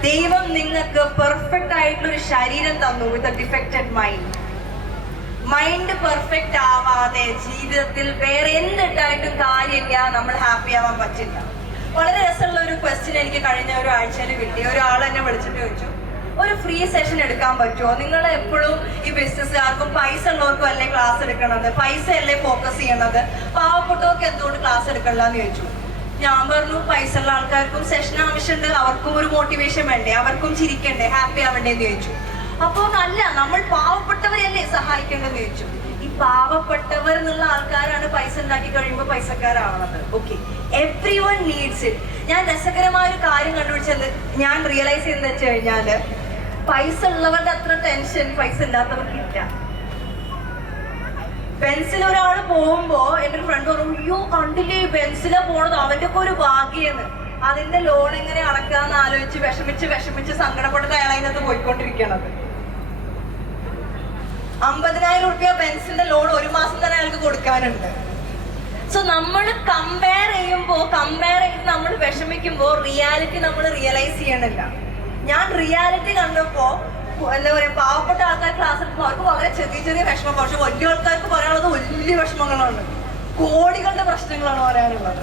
ദൈവം നിങ്ങൾക്ക് പെർഫെക്റ്റ് ആയിട്ടുള്ള ഒരു ശരീരം തന്നു with a defected mind. Mind perfect ആവാതെ ജീവിതത്തിൽ വേറെ എന്തിട്ടായിട്ടും കാര്യമില്ല, നമ്മൾ ഹാപ്പി ആവാൻ പറ്റില്ല. വളരെ രസമുള്ള ഒരു ക്വസ്റ്റ്യൻ എനിക്ക് കഴിഞ്ഞ ഒരു ആഴ്ചയിൽ കിട്ടി. ഒരാൾ എന്നെ വിളിച്ചിട്ട് ചോദിച്ചു, ഒരു ഫ്രീ സെഷൻ എടുക്കാൻ പറ്റുമോ? നിങ്ങൾ എപ്പോഴും ഈ ബിസിനസ്സുകാർക്കും പൈസ ഉള്ളവർക്കും അല്ലേ ക്ലാസ് എടുക്കണത്, പൈസ അല്ലേ ഫോക്കസ് ചെയ്യണത്, പാവപ്പെട്ടവർക്ക് എന്തുകൊണ്ട് ക്ലാസ് എടുക്കണ്ടെന്ന് ചോദിച്ചു. ഞാൻ പറഞ്ഞു, പൈസ ഉള്ള ആൾക്കാർക്കും സെഷൻ ആവശ്യമുണ്ട്, അവർക്കും ഒരു മോട്ടിവേഷൻ വേണ്ടേ, അവർക്കും ചിരിക്കണ്ടേ, ഹാപ്പി ആവണ്ടേന്ന് ചോദിച്ചു. അപ്പോൾ അല്ല, നമ്മൾ പാവപ്പെട്ടവരെയല്ലേ സഹായിക്കേണ്ടതെന്ന് ചോദിച്ചു. ഈ പാവപ്പെട്ടവർ എന്നുള്ള ആൾക്കാരാണ് പൈസ ഉണ്ടാക്കി കഴിയുമ്പോൾ പൈസക്കാരാവണത്. Okay, everyone needs it. ഞാൻ രസകരമായ ഒരു കാര്യം കണ്ടുപിടിച്ചത് ഞാൻ റിയലൈസ് ചെയ്തെന്ന് വെച്ച് കഴിഞ്ഞാല്, പൈസ ഉള്ളവരുടെ അത്ര ടെൻഷൻ പൈസ ഇല്ലാത്തവർക്ക് ഇല്ല. ബെൻസിൽ ഒരാൾ പോകുമ്പോ എന്റെ ഒരു ഫ്രണ്ട് പറഞ്ഞു, അയ്യോ കണ്ടില്ലേ ബെൻസില പോണത്, അവന്റെ ഒക്കെ ഒരു ഭാഗ്യെന്ന്. അതിന്റെ ലോൺ എങ്ങനെ അടക്കാന്ന് ആലോചിച്ച് വിഷമിച്ച് സങ്കടപ്പെട്ടിട്ട് അയാൾ അതിനകത്ത് പോയിക്കൊണ്ടിരിക്കണത്. 50,000 രൂപ ബെൻസിന്റെ ലോൺ 1 മാസം തന്നെ അയാൾക്ക് കൊടുക്കാനുണ്ട്. സോ നമ്മൾ കമ്പയർ ചെയ്ത് നമ്മൾ വിഷമിക്കുമ്പോൾ റിയാലിറ്റി നമ്മൾ റിയലൈസ് ചെയ്യണില്ല. ഞാൻ റിയാലിറ്റി കണ്ടപ്പോ എന്താ പറയാ, പാവപ്പെട്ട ആൾക്കാർ ക്ലാസ് എടുക്കുമ്പോൾ അവർക്ക് വളരെ ചെറിയ ചെറിയ വിഷമം, പക്ഷെ വലിയ ആൾക്കാർക്ക് പറയാനുള്ളത് വലിയ വിഷമങ്ങളാണ്, കോടികളുടെ പ്രശ്നങ്ങളാണ് പറയാനുള്ളത്.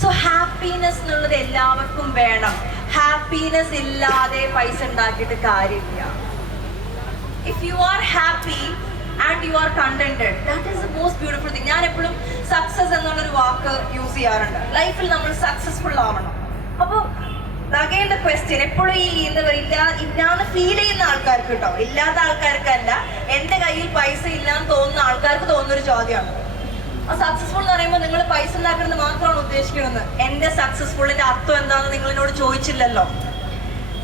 സോ ഹാപ്പിനെസ് എന്നുള്ളത് എല്ലാവർക്കും വേണം. ഹാപ്പിനെസ് ഇല്ലാതെ പൈസ ഉണ്ടാക്കിയിട്ട് കാര്യമില്ല. If you are happy and you are contented, that is the most beautiful thing. ഞാൻ എപ്പോഴും സക്സസ് എന്നുള്ളൊരു വാക്ക് യൂസ് ചെയ്യാറുണ്ട്. ലൈഫിൽ നമ്മൾ സക്സസ്ഫുൾ ആവണം. അപ്പോൾ അഗൈൻ ദ ക്വസ്റ്റ്യൻ, എപ്പോഴും ഈ എന്താ പറയുക, ഇല്ലാന്ന് ഫീൽ ചെയ്യുന്ന ആൾക്കാർക്ക് കേട്ടോ, ഇല്ലാത്ത ആൾക്കാർക്കല്ല, എന്റെ കയ്യിൽ പൈസ ഇല്ലാന്ന് തോന്നുന്ന ആൾക്കാർക്ക് തോന്നുന്നൊരു ചോദ്യമാണ്. സക്സസ്ഫുൾ എന്ന് പറയുമ്പോൾ നിങ്ങൾ പൈസ ഉണ്ടാക്കുന്നത് മാത്രമാണ് ഉദ്ദേശിക്കുന്നത്. എന്റെ സക്സസ്ഫുള്ളിന്റെ അർത്ഥം എന്താണെന്ന് നിങ്ങൾ എന്നോട് ചോദിച്ചില്ലല്ലോ.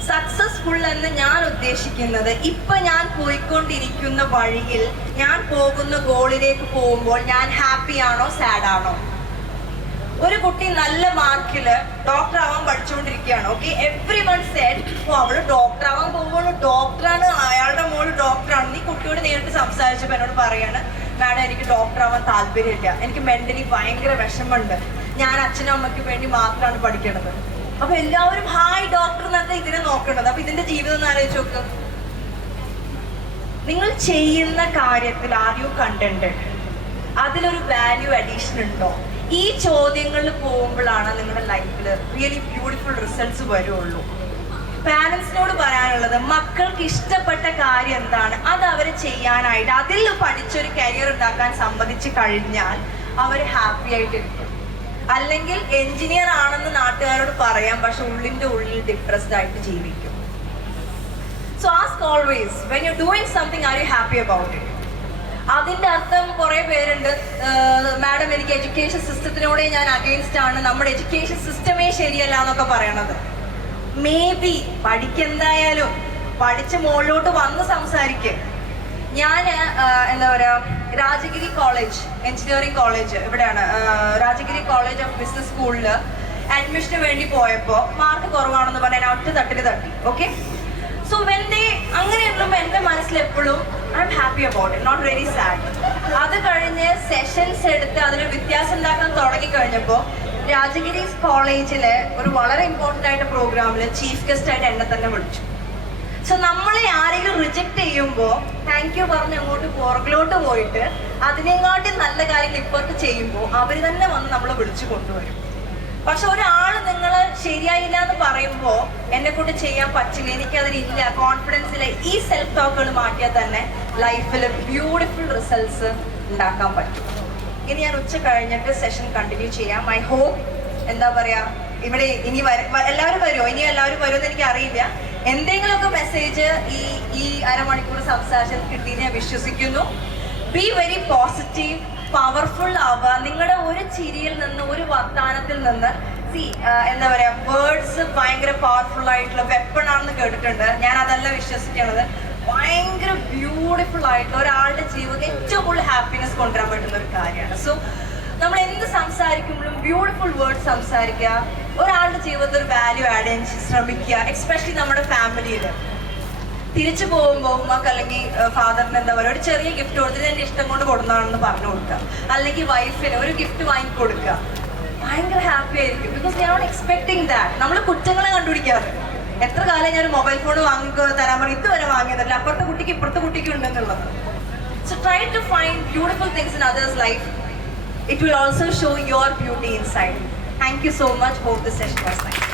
സക്സസ്ഫുൾ എന്ന് ഞാൻ ഉദ്ദേശിക്കുന്നത്, ഇപ്പൊ ഞാൻ പോയിക്കൊണ്ടിരിക്കുന്ന വഴിയിൽ, ഞാൻ പോകുന്ന ഗോളിലേക്ക് പോകുമ്പോൾ ഞാൻ ഹാപ്പി ആണോ സാഡ് ആണോ? ഒരു കുട്ടി നല്ല മാർക്കില് ഡോക്ടർ ആവാൻ പഠിച്ചുകൊണ്ടിരിക്കുകയാണ്. ഓക്കെ, എവ്രി വൺ സെഡ് ഓ അവള് ഡോക്ടർ ആവാൻ പോകുമ്പോൾ ഡോക്ടറാണ്, അയാളുടെ മോള് ഡോക്ടറാണ്. നീ കുട്ടിയോട് നേരിട്ട് സംസാരിച്ചപ്പോൾ എന്നോട് പറയാണ്, മാഡം എനിക്ക് ഡോക്ടർ ആവാൻ താല്പര്യമില്ല, എനിക്ക് മെന്റലി ഭയങ്കര വിഷമമുണ്ട്, ഞാൻ അച്ഛനും അമ്മയ്ക്ക് വേണ്ടി മാത്രമാണ് പഠിക്കണത്. അപ്പൊ എല്ലാവരും ഹായ് ഡോക്ടർ എന്നൊക്കെ ഇതിനെ നോക്കണത്. അപ്പൊ ഇതിന്റെ ജീവിതം ഒന്ന് ആലോചിച്ച് നോക്ക്. നിങ്ങൾ ചെയ്യുന്ന കാര്യത്തിൽ ആർ യു കണ്ടന്റഡ്? അതിലൊരു വാല്യൂ അഡീഷൻ ഉണ്ടോ? ഈ ചോദ്യങ്ങളിൽ പോകുമ്പോഴാണ് നിങ്ങളുടെ ലൈഫിൽ റിയലി ബ്യൂട്ടിഫുൾ റിസൾട്ട്സ് വരുള്ളൂ. പാരന്റ്സിനോട് പറയാനുള്ളത്, മക്കൾക്ക് ഇഷ്ടപ്പെട്ട കാര്യം എന്താണ് അത് അവർ ചെയ്യാനായിട്ട് അതിൽ പഠിച്ചൊരു കരിയർ ഉണ്ടാക്കാൻ സമ്മതിച്ചു കഴിഞ്ഞാൽ അവർ ഹാപ്പി ആയിട്ടിരിക്കും. അല്ലെങ്കിൽ എഞ്ചിനീയർ ആണെന്ന് നാട്ടുകാരോട് പറയാം, പക്ഷെ ഉള്ളിന്റെ ഉള്ളിൽ ഡിപ്രസ്ഡ് ആയിട്ട് ജീവിക്കും. So ask always, when you doing something are you happy about it? അതിന്റെ അർത്ഥം കുറെ പേരുണ്ട്, മാഡം എനിക്ക് എഡ്യൂക്കേഷൻ സിസ്റ്റത്തിനോടെ ഞാൻ അഗെയിൻസ്റ്റ് ആണ്, നമ്മുടെ എഡ്യൂക്കേഷൻ സിസ്റ്റമേ ശരിയല്ല എന്നൊക്കെ പറയണത്. മേ ബി പഠിക്കെന്തായാലും പഠിച്ച് മുകളിലോട്ട് വന്ന് സംസാരിക്കും. ഞാൻ എന്താ പറയാ, രാജഗിരി കോളേജ്, എഞ്ചിനീയറിംഗ് കോളേജ് ഇവിടെയാണ്, രാജഗിരി കോളേജ് ഓഫ് ബിസിനസ് സ്കൂളില് അഡ്മിഷന് വേണ്ടി പോയപ്പോ മാർക്ക് കുറവാണെന്ന് പറഞ്ഞാൽ ഞാൻ ഒറ്റ തട്ടില് തട്ടി. ഓക്കെ, സോ വെൻ ദേ അങ്ങനെയുള്ളപ്പോൾ എന്റെ മനസ്സിൽ എപ്പോഴും I am happy about it, not very sad. അത് കഴിഞ്ഞ് സെഷൻസ് എടുത്ത് അതിന് വ്യത്യാസം ഉണ്ടാക്കാൻ തുടങ്ങി കഴിഞ്ഞപ്പോ രാജഗിരി കോളേജിലെ ഒരു വളരെ ഇമ്പോർട്ടന്റ് ആയിട്ട് പ്രോഗ്രാമില് ചീഫ് ഗസ്റ്റ് ആയിട്ട് എന്നെ തന്നെ വിളിച്ചു. സോ നമ്മളെ ആരെങ്കിലും റിജക്ട് ചെയ്യുമ്പോൾ താങ്ക് യു പറഞ്ഞ് അങ്ങോട്ട് പുറകിലോട്ട് പോയിട്ട് അതിനെക്കാട്ടി നല്ല കാര്യങ്ങൾ ഇപ്പോഴത്തെ ചെയ്യുമ്പോൾ അവർ തന്നെ വന്ന് നമ്മളെ വിളിച്ചു കൊണ്ടുവരും. പക്ഷെ ഒരാൾ നിങ്ങൾ ശരിയായില്ല എന്ന് പറയുമ്പോൾ എന്നെ കൊണ്ട് ചെയ്യാൻ പറ്റില്ല, എനിക്കതിനില്ല, കോൺഫിഡൻസ് ഇല്ല, ഈ സെൽഫ് ടോക്കുകൾ മാറ്റിയാൽ തന്നെ ലൈഫിൽ ബ്യൂട്ടിഫുൾ റിസൾട്ട്സ് ഉണ്ടാക്കാൻ പറ്റും. ഇനി ഞാൻ ഉച്ച കഴിഞ്ഞിട്ട് സെഷൻ കണ്ടിന്യൂ ചെയ്യാം. ഐ ഹോപ്പ് എന്താ പറയാ, ഇവിടെ ഇനി എല്ലാവരും വരുമോ, ഇനി എല്ലാവരും വരുമെന്ന് എനിക്ക് അറിയില്ല. എന്തെങ്കിലുമൊക്കെ മെസ്സേജ് ഈ അരമണിക്കൂർ സംസാരിച്ചത് കിട്ടിയെന്ന് ഞാൻ വിശ്വസിക്കുന്നു. ബി വെരി പോസിറ്റീവ്, പവർഫുൾ ആവുക. നിങ്ങളുടെ ഒരു ചിരിയിൽ നിന്ന്, ഒരു വർത്താനത്തിൽ നിന്ന്, എന്താ പറയാ, വേർഡ്സ് ഭയങ്കര പവർഫുൾ ആയിട്ടുള്ള വെപ്പൺ ആണെന്ന് കേട്ടിട്ടുണ്ട്. ഞാൻ അതല്ല വിശ്വസിക്കണത്. ഭയങ്കര ബ്യൂട്ടിഫുൾ ആയിട്ടുള്ള ഒരാളുടെ ജീവിതത്തിൽ ഏറ്റവും കൂടുതൽ ഹാപ്പിനെസ് കൊണ്ടുവരാൻ പറ്റുന്ന ഒരു കാര്യമാണ്. സോ നമ്മൾ എന്ത് സംസാരിക്കുമ്പോഴും ബ്യൂട്ടിഫുൾ വേർഡ്സ് സംസാരിക്കുക, ഒരാളുടെ ജീവിതത്തിൽ ഒരു വാല്യൂ ആഡ് ചെയ്യാൻ ശ്രമിക്കുക. എസ്പെഷ്യലി നമ്മുടെ ഫാമിലിയിൽ തിരിച്ചു പോകുമ്പോൾ ഉമ്മക്ക് അല്ലെങ്കിൽ ഫാദറിന് എന്താ പറയുക, ഒരു ചെറിയ ഗിഫ്റ്റ് കൊടുത്തിട്ട് എൻ്റെ ഇഷ്ടം കൊണ്ട് കൊടുക്കുന്നതാണെന്ന് പറഞ്ഞു കൊടുക്കുക. അല്ലെങ്കിൽ വൈഫിന് ഒരു ഗിഫ്റ്റ് വാങ്ങിക്കൊടുക്കുക. ഭയങ്കര ഹാപ്പി ആയിരിക്കും. Because they are not expecting that. നമ്മൾ കുറ്റങ്ങളെ കണ്ടുപിടിക്കാറ്. എത്ര കാലം ഞാൻ മൊബൈൽ ഫോൺ തരാൻ പറയും, ഇതുവരെ വാങ്ങിയതല്ല, അപ്പുറത്തെ കുട്ടിക്ക് ഇപ്പുറത്തെ കുട്ടിക്ക് ഉണ്ടെന്നുള്ളത്. So try to find beautiful things in others life. It will also show your beauty inside. Thank you so much. Hope this session was nice.